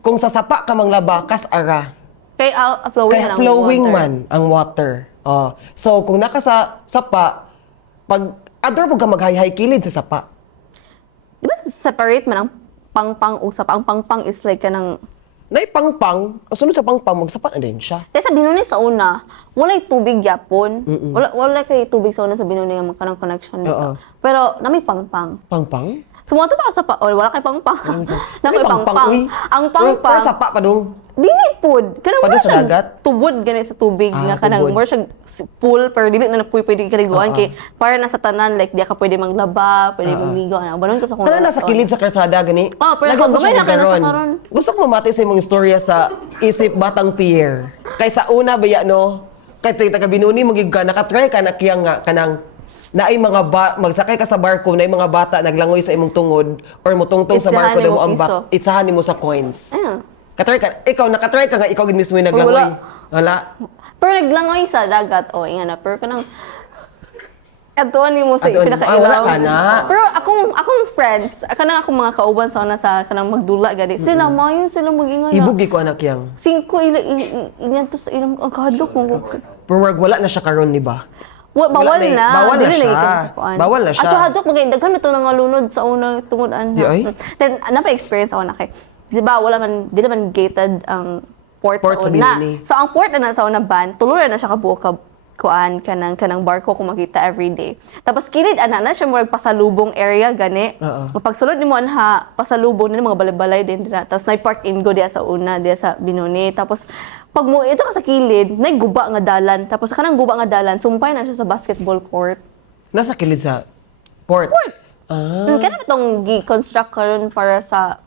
Kung sa sapa ka mang laba, kas ara. Kay flowing Kaya man ang flowing water. man ang water. Oh. So kung naka sa sapa, pag ador mo ka maghayhay kilid sa sapa. Di ba separate man ang pangpang o sapa? Ang pangpang is like kanang... Nay pangpang, sunod sa pangpang magsapa na din siya. Kaya sa Binuni sa una, walay tubig yapon. Wala kay tubig sa una sa Binuni nga magkanang connection dito. Oo. Pero nami pangpang. Pangpang? Sumato pa ako sa wala kay pangpang. Nami May pangpang. uy. Ang Pero pangpang. sapa pa dong. Dili pod. Kanang Padung mura sa siya dagat? tubod gani sa tubig Ah, nga kanang tubod. mura siya pool pero dili na pwede kaliguan Oo. kay para na sa tanan like di ka pwede maglaba, pwede magligo ana. Banon ko sa Kana nasa kilid sa kalsada gani. Oh, pero Nagawa gamay siya na kayo na siya karon. karon. Gusto ko mamati sa imong istorya sa isip batang Pierre. Kay sa una baya no, kay taga Binuni magig ka nakatry ka na kiyang nga kanang naay mga magsakay ka sa barko naay mga bata naglangoy sa imong tungod or motungtong sa Isahan barko nimo damo ang piso. itsahan nimo sa coins. Ah. Katry ka, ikaw nakatry ka nga ikaw gid mismo yung naglangoy. Wala. Wala. Pero naglangoy sa dagat o nga na pero kanang atuan ni mo sa Atuan- pinakailaw. wala ka na. Pero akong friends, kanang akong mga kauban sa una sa kanang magdula gani. Sila mayon sila magingana. Ibugi ko anak yang. Singko inyan to sa ilang ang kadlok mo. Pero wala na siya karon ni ba? Bawal Wala na. bawal na Dili siya. ikakuan. Bawal na siya. At hadok magindaghan ito nga lunod sa unang tungudan. Di ay? Then napa-experience ako na kay. Di ba wala man dili man gated ang port Port sa sa una. Binuni. So ang port na sa una ban, tuloy na siya kabuo ka kuan kanang barko kung makita every day. Tapos kilid ana na siya murag pasalubong area gani. Oo. Pag sulod nimo anha pasalubong ni mga balay-balay din dira. Tapos nay park in go diya sa una diya sa Binuni. Tapos pag mo ito ka sa kilid, nay guba nga dalan. Tapos sa kanang guba nga dalan, sumpay na siya sa basketball court. Nasa kilid sa port. Ah. Kaya itong gi-construct karon para sa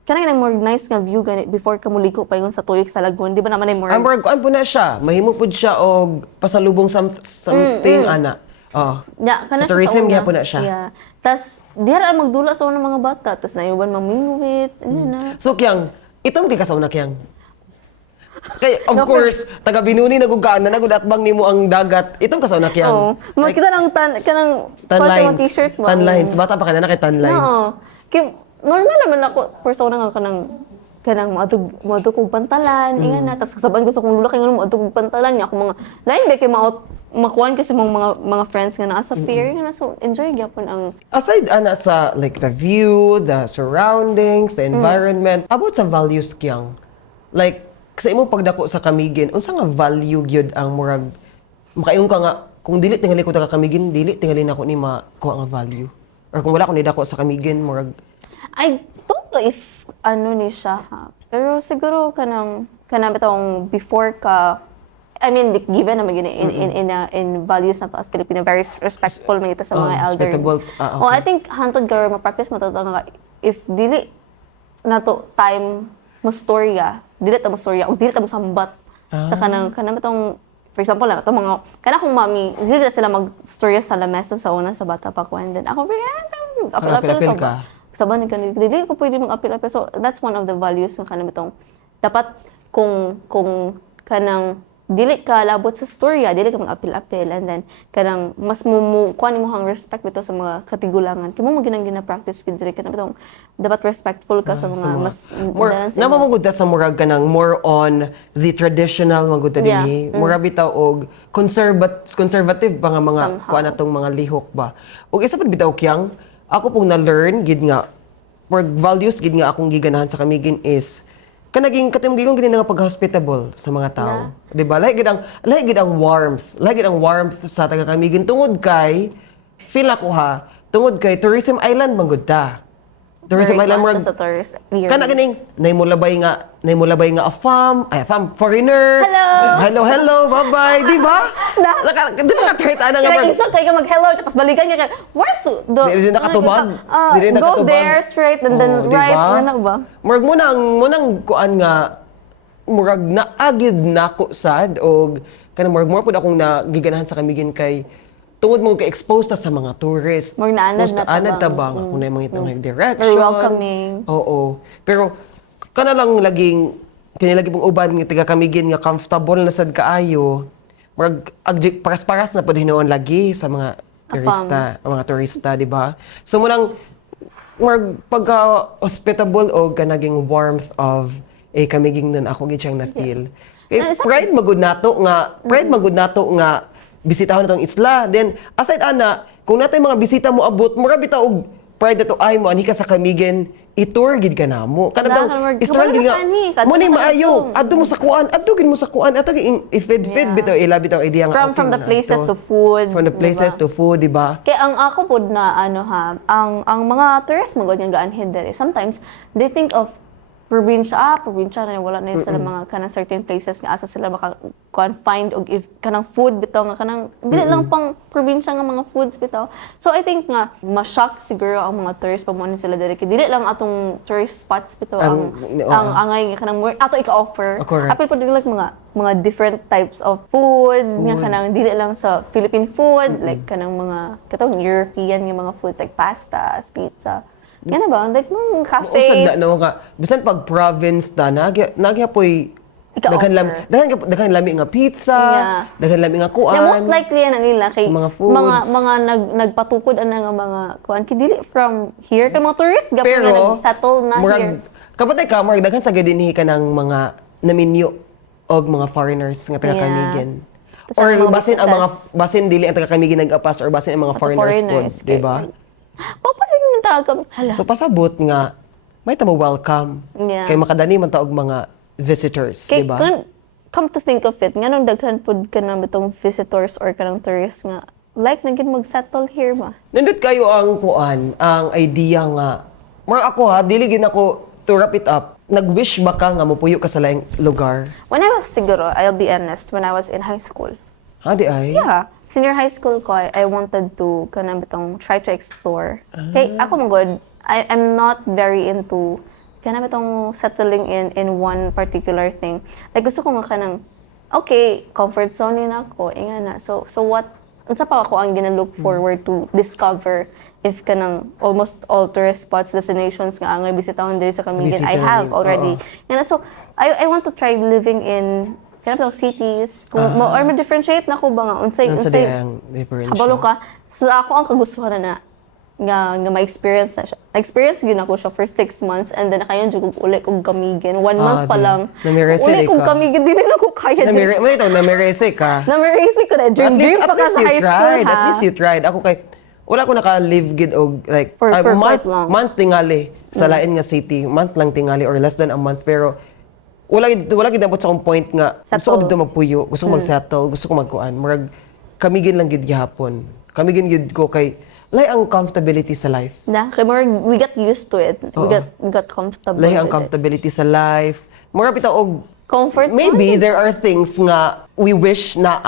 kanang more nice nga view gani before ka muliko pa yung sa tuyok sa lagoon. Di ba naman ay more Ang murag kuan po na siya. Mahimo pud siya og pasalubong something ana. Oh. Ya, kana Sa tourism una. gyapon na siya. Yeah. Tas diha ra magdula sa unang mga bata, tas nayuban mamingwit, ano na. So kiyang itong kay kasauna kiyang. Kay of course, taga Binuni nagugaan na nagudatbang nimo ang dagat. Itong kasauna kiyang. Oo. Makita lang kanang Tan kuwan sa mga lines. t-shirt ba? Tan lines. Bata pa ka na kay tan lines. Oo. Kay normal naman ako persona nga kanang maadtog kog pantalan, ingan na tas kasaban ko sa kong lula kay ngano maadtog kog pantalan niya ako mga lain ba kay makuan kasi mga friends nga naa sa pier nga na so enjoy gyapon ang Aside ana sa like the view, the surroundings, the environment, about sa values kiyang. Like sa imong pagdako sa Kamigin, unsa nga value gyud ang murag makaayong ka nga kung dili tingali ko ta ka Kamigin, dili tingali nako ni makuha nga value. Or kung wala ko ni dako sa Kamigin, murag I don't know if ano ni siya ha. Pero siguro kanang bitong before ka I mean like, given na magin in values na to as Filipino very respectful man kita sa mga elder. respectable. Okay. Oh, I think hantod ka ma-practice mo to nga if dili na to time mo storya, dili ta mo storya o dili ta mo sambat sa kanang bitong for example lang ito mga kong mami dili na sila mag-storya sa lamesa sa una sa bata pa ko and then ako apil-apil ka ba? Saban ni kanil dili ko pwede mag-apil-apil. So that's one of the values ng kanang bitong dapat kung kanang dili ka labot sa storya, dili ka mag-apil-apil and then kanang mas kuan mo hang respect bito sa mga katigulangan. Kimo mo ginang gina-practice gid diri kanang bitong dapat respectful ka sa mga mas more dalan sa nama imo. magud sa murag kanang more on the traditional magud ta Yeah. dinhi. Mura bitaw og conservative pa nga mga Somehow. kuan atong mga lihok ba. Ug isa pud bitaw kiyang ako pong na-learn gid nga murag values gid nga akong giganahan sa Kamigin is kanaging katimgigong gid nga pag-hospitable sa mga tao. Di ba? Lahi gid ang warmth. Lahi gid ang warmth sa taga Kamigin tungod kay feel ako ha, tungod kay tourism island manggod ta. Tourism Very island much murag to sa tourist. kana ganing naimulabay nga a fam foreigner. Hello, bye-bye, di ba? Di ba kahit ana nga Kaya isot kayo mag-hello tapos balikan niya kaya where's the Di rin nakatubag. Di rin go nakatubag. there straight and then Oh, right diba? ano ba? Murag mo nang kuan nga murag naagid nako sad og kanang murag more pud akong nagiganahan sa Kamigin kay tungod mo ka-expose ta sa mga tourist. Murag naanad Exposed na ta- anad tabang. tabang. Kung na mga itong direction. Very welcoming. Oo. Pero kana lang laging kinilagi pong uban nga taga Kamigin nga comfortable na sad kaayo. murag paras-paras na pud hinoon lagi sa mga turista, di ba? So mulang murag pagka-hospitable o kanaging warmth of kamiging nun ako gid siyang na-feel. Pride magud nato nga bisitahon natong isla. Then aside ana, kung natay mga bisita mo abot, mura bitaw og pride to ay mo ani ka sa Kamigen, i-tour gid ka namo. Kadang istorya gid nga. Mo ni maayo, adto mo sa kuan, adto i-feed bitaw ila bitaw idea nga. From the places to food. From the places to food, di ba? Kaya ang ako pod na ang mga tourists magod nga gaanhin dere. Sometimes they think of probinsya na wala na yun sila mga kanang certain places nga asa sila find og if kanang food bitaw nga kanang dili lang pang probinsya nga mga foods bitaw. So I think nga ma-shock siguro ang mga tourists pag mo sila diri kay dili lang atong tourist spots bitaw ang angay nga kanang more ato ika-offer. Apil pod like mga different types of food nga kanang dili lang sa Philippine food like kanang mga katong European nga mga foods like pasta, pizza. Yan ba? Like, cafes. Usad na nga. Bisan pag province ta, nagya po'y daghan lami nga pizza, daghan lami nga kuan. Yeah, most likely yan ang nila kay mga food. mga nagpatukod ana nga mga kuan kay dili from here kay mga tourists gapon nga nag-settle na here. Kapatay ka, murag daghan sa gadinhi ka ng mga naminyo og mga foreigners nga taga Kamigen. Or basin dili ang taga Kamigen nag-apas or basin ang mga foreigners pod, di ba? So pasabot nga may tamo welcome kay makadani man ta og mga visitors, di ba? Come to think of it, nganong daghan pud kanang bitong visitors or kanang tourists nga like na gid mag-settle here ba? Nindot kayo ang kuan, ang idea nga. Mga ako dili gid ako to wrap it up. Nag-wish ba ka nga mopuyo ka sa laing lugar? When I was siguro, I'll be honest, when I was in high school. Di ay? Yeah. Senior high school ko, I wanted to kanang bitong try to explore. Kay ako magod, I'm not very into kanang bitong settling in one particular thing. Like gusto ko nga kanang okay, comfort zone na ako, inga na. So what unsa pa ako ang gina-look forward to discover if kanang almost all tourist spots, destinations nga angay bisitahon diri sa Kamigen I have already. Nga so I want to try living in kanang cities or ma-differentiate na ko ba nga unsay habalo ka so ako ang kagustuhan na nga ma-experience na siya. Experience gid ako siya for 6 months and then nakayon jud uli kog Kamigen 1 month pa lang. Uli kog Kamigen dili na ko kaya. Namirese ka. Namirese ko na dream pa ka sa high school. At least you tried. Ako kay wala ko naka-live gid og like for month tingali sa lain nga city, month lang tingali or less than a month pero wala gid abot sa akong point nga gusto ko dito magpuyo, gusto ko mag-settle, gusto ko magkuan. Murag Kamigen lang gid gihapon. Kamigen gid ko kay lay ang comfortability sa life. Kay we got used to it. We got comfortable. Lay ang comfortability sa life. Murag bitaw og comfort. Maybe there are things nga we wish na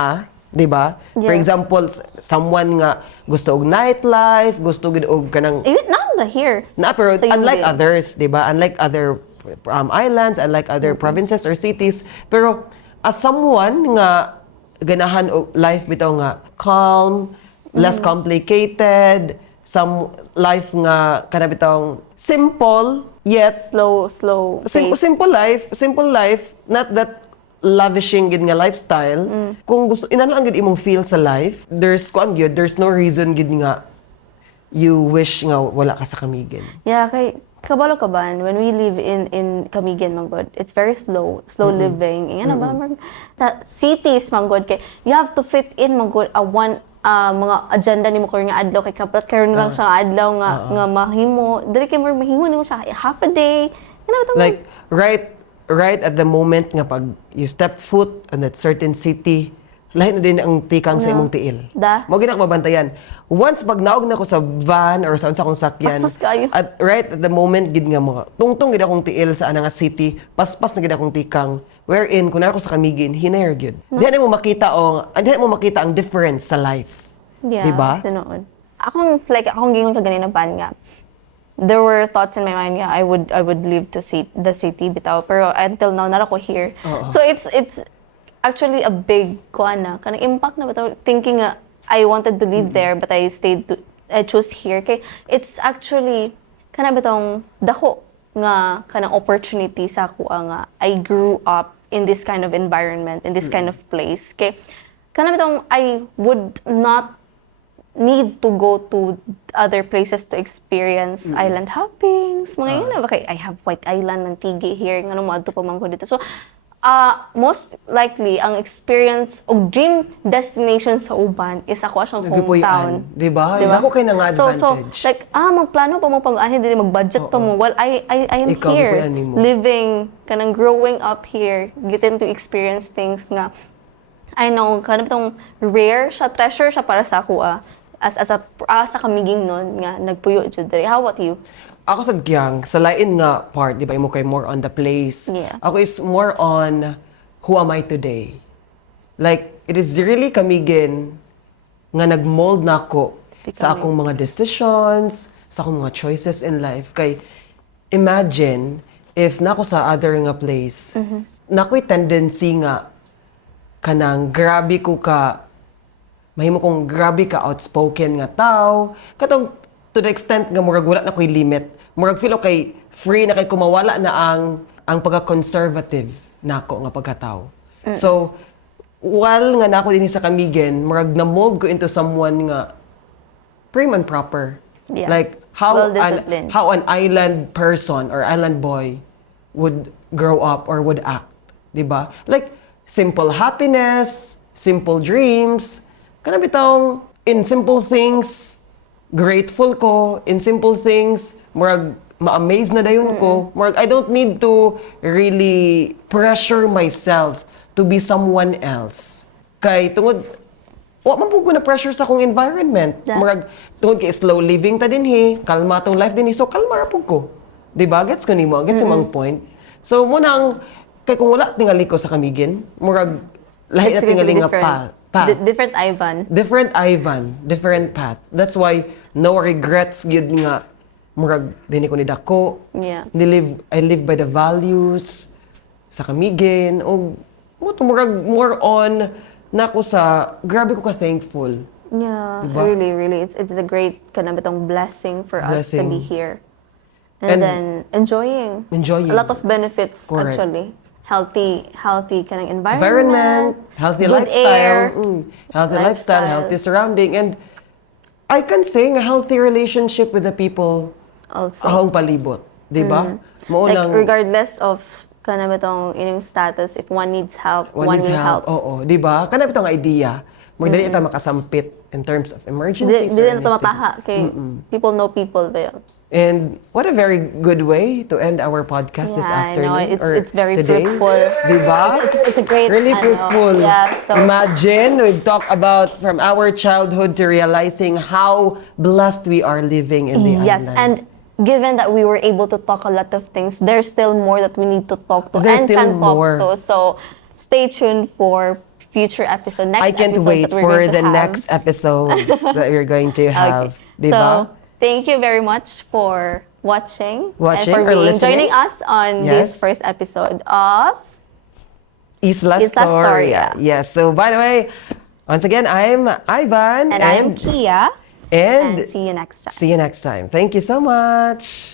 di ba? Yeah. For example, someone nga gusto og nightlife, gusto gid og kanang even now here. Pero unlike others, di ba? Unlike other islands, unlike other provinces or cities. Pero as someone nga ganahan og life bitaw nga calm, less complicated, some life nga kana bitawng simple yet slow simple life, not that lavishing gid nga lifestyle. Kung gusto inalang gid imong feel sa life, there's no reason gid nga you wish nga wala ka sa Kamigen. Yeah, kay kabalo ka ba, when we live in Kamigen, manggod, it's very slow living. Yan ba, sa cities, manggod, kay you have to fit in, manggod, mga agenda ni mo kung nga adlaw, kay kapalit karon lang siya adlaw nga mahimo. Dili kay mahimo nimo siya half a day. Like, right at the moment nga pag you step foot in that certain city, lahat na din ang tikang sa imong tiil. Mo gina ko mabantayan. Once pag naog na ko sa van or sa unsa kong sakyan, at right at the moment gid nga mo tungtong gid akong tiil sa anang city, paspas na gid akong tikang wherein kun ako sa Kamigen hinayar gyud. Diha mo makita ang difference sa life. Yeah, diba? Tinuod. Akong gingon ka ganina ban nga. There were thoughts in my mind, yeah, I would leave to the city bitaw, pero until now nara ko here. So it's actually a big kanang impact na bitaw thinking I wanted to live there but I chose here kay it's actually kana bitong dako nga kanang opportunity sa ako nga I grew up in this kind of environment, in this kind of place kay kanang bitong I would not need to go to other places to experience island hoppings, mga yun na ba kay I have White Island ng Tigi here, nga nung maadto pa man ko dito. So, most likely, ang experience o dream destination sa uban is ako siyang hometown. Nagpuy-an, di ba? Dako kayo na nga So, advantage. like, magplano pa mo pag-ani, dili mag-budget pa mo. Well, I am Ikaw, here, gipuy-an nimo. living, kanang growing up here, getting to experience things nga, I know, kanang itong rare siya, treasure siya para sa ako, sa kamiging nun, nga, nagpuyo jud diri. How about you? Ako sa giyang, sa lain nga part, di ba, imo kay more on the place. Yeah. Ako is more on who am I today. Like, it is really kamigin nga nag-mold na ako sa Becoming akong mga decisions, sa akong mga choices in life. Kay, imagine, if nako sa other nga place, nako'y tendency nga, kanang grabe ko ka, mahimo kong grabe ka outspoken nga tao. Katong to the extent nga murag wala na ko'y limit. Murag feel kay free na kay kumawala na ang pagka-conservative nako nga pagkatao. So, while nga nako din sa Kamigen, murag na-mold ko into someone nga prim and proper. Yeah. Like how Well-disciplined. how an island person or island boy would grow up or would act, 'di ba? Like simple happiness, simple dreams, kana bitong in simple things grateful ko, in simple things murag ma-amaze na dayon ko. Murag I don't need to really pressure myself to be someone else. Kay tungod wa man pud ko na pressure sa akong environment. Yeah. Murag tungod kay slow living ta dinhi, kalma tong life dinhi. So kalma ra pud ko. Di ba? Gets ko nimo, gets mo ang point. So mo nang kay kung wala tingali ko sa Kamigin, murag lahi na It's going to be tingali nga different. path. Different Ivan. Different Ivan, different path. That's why no regrets gyud nga murag dinhi ko ni dako. Yeah. I live by the values sa Kamigin o mo to murag more on nako sa grabe ko ka thankful. Yeah, Diba? really. It's a great kind of itong blessing for us to Blessing. be here. And then enjoying. Enjoying. A lot of benefits Correct. actually. Healthy kind of Environment, healthy good lifestyle, air, healthy lifestyle, healthy surrounding, and I can say a healthy relationship with the people also. ahong palibot, di ba? Mao Like lang regardless of kind of itong inyong status, if one needs help, one needs will help. Oo, di ba? Kana bitong idea. Magdali ita makasampit in terms of emergencies. Di or na ito anything. mataha kay people know people ba yun? And what a very good way to end our podcast this Yeah, I afternoon. know. or It's very today. fruitful. Diba? It's a great, Really fruitful. Yeah, so Imagine, we've talked about from our childhood to realizing how blessed we are living in the yes, island. and given that we were able to talk a lot of things, there's still more that we need to talk to There's and still can talk more. to. So stay tuned for future episode. I can't episodes wait that we're for going to the have. next episodes that we're going to have. Okay. Diba? So thank you very much for watching Watching and for or listening. joining us on Yes. this first episode of Isla Isla Storia. Storia. Yes. So by the way, once again, I'm Ivan. and I'm Kia. And And see you next time. see you next time. Thank you so much.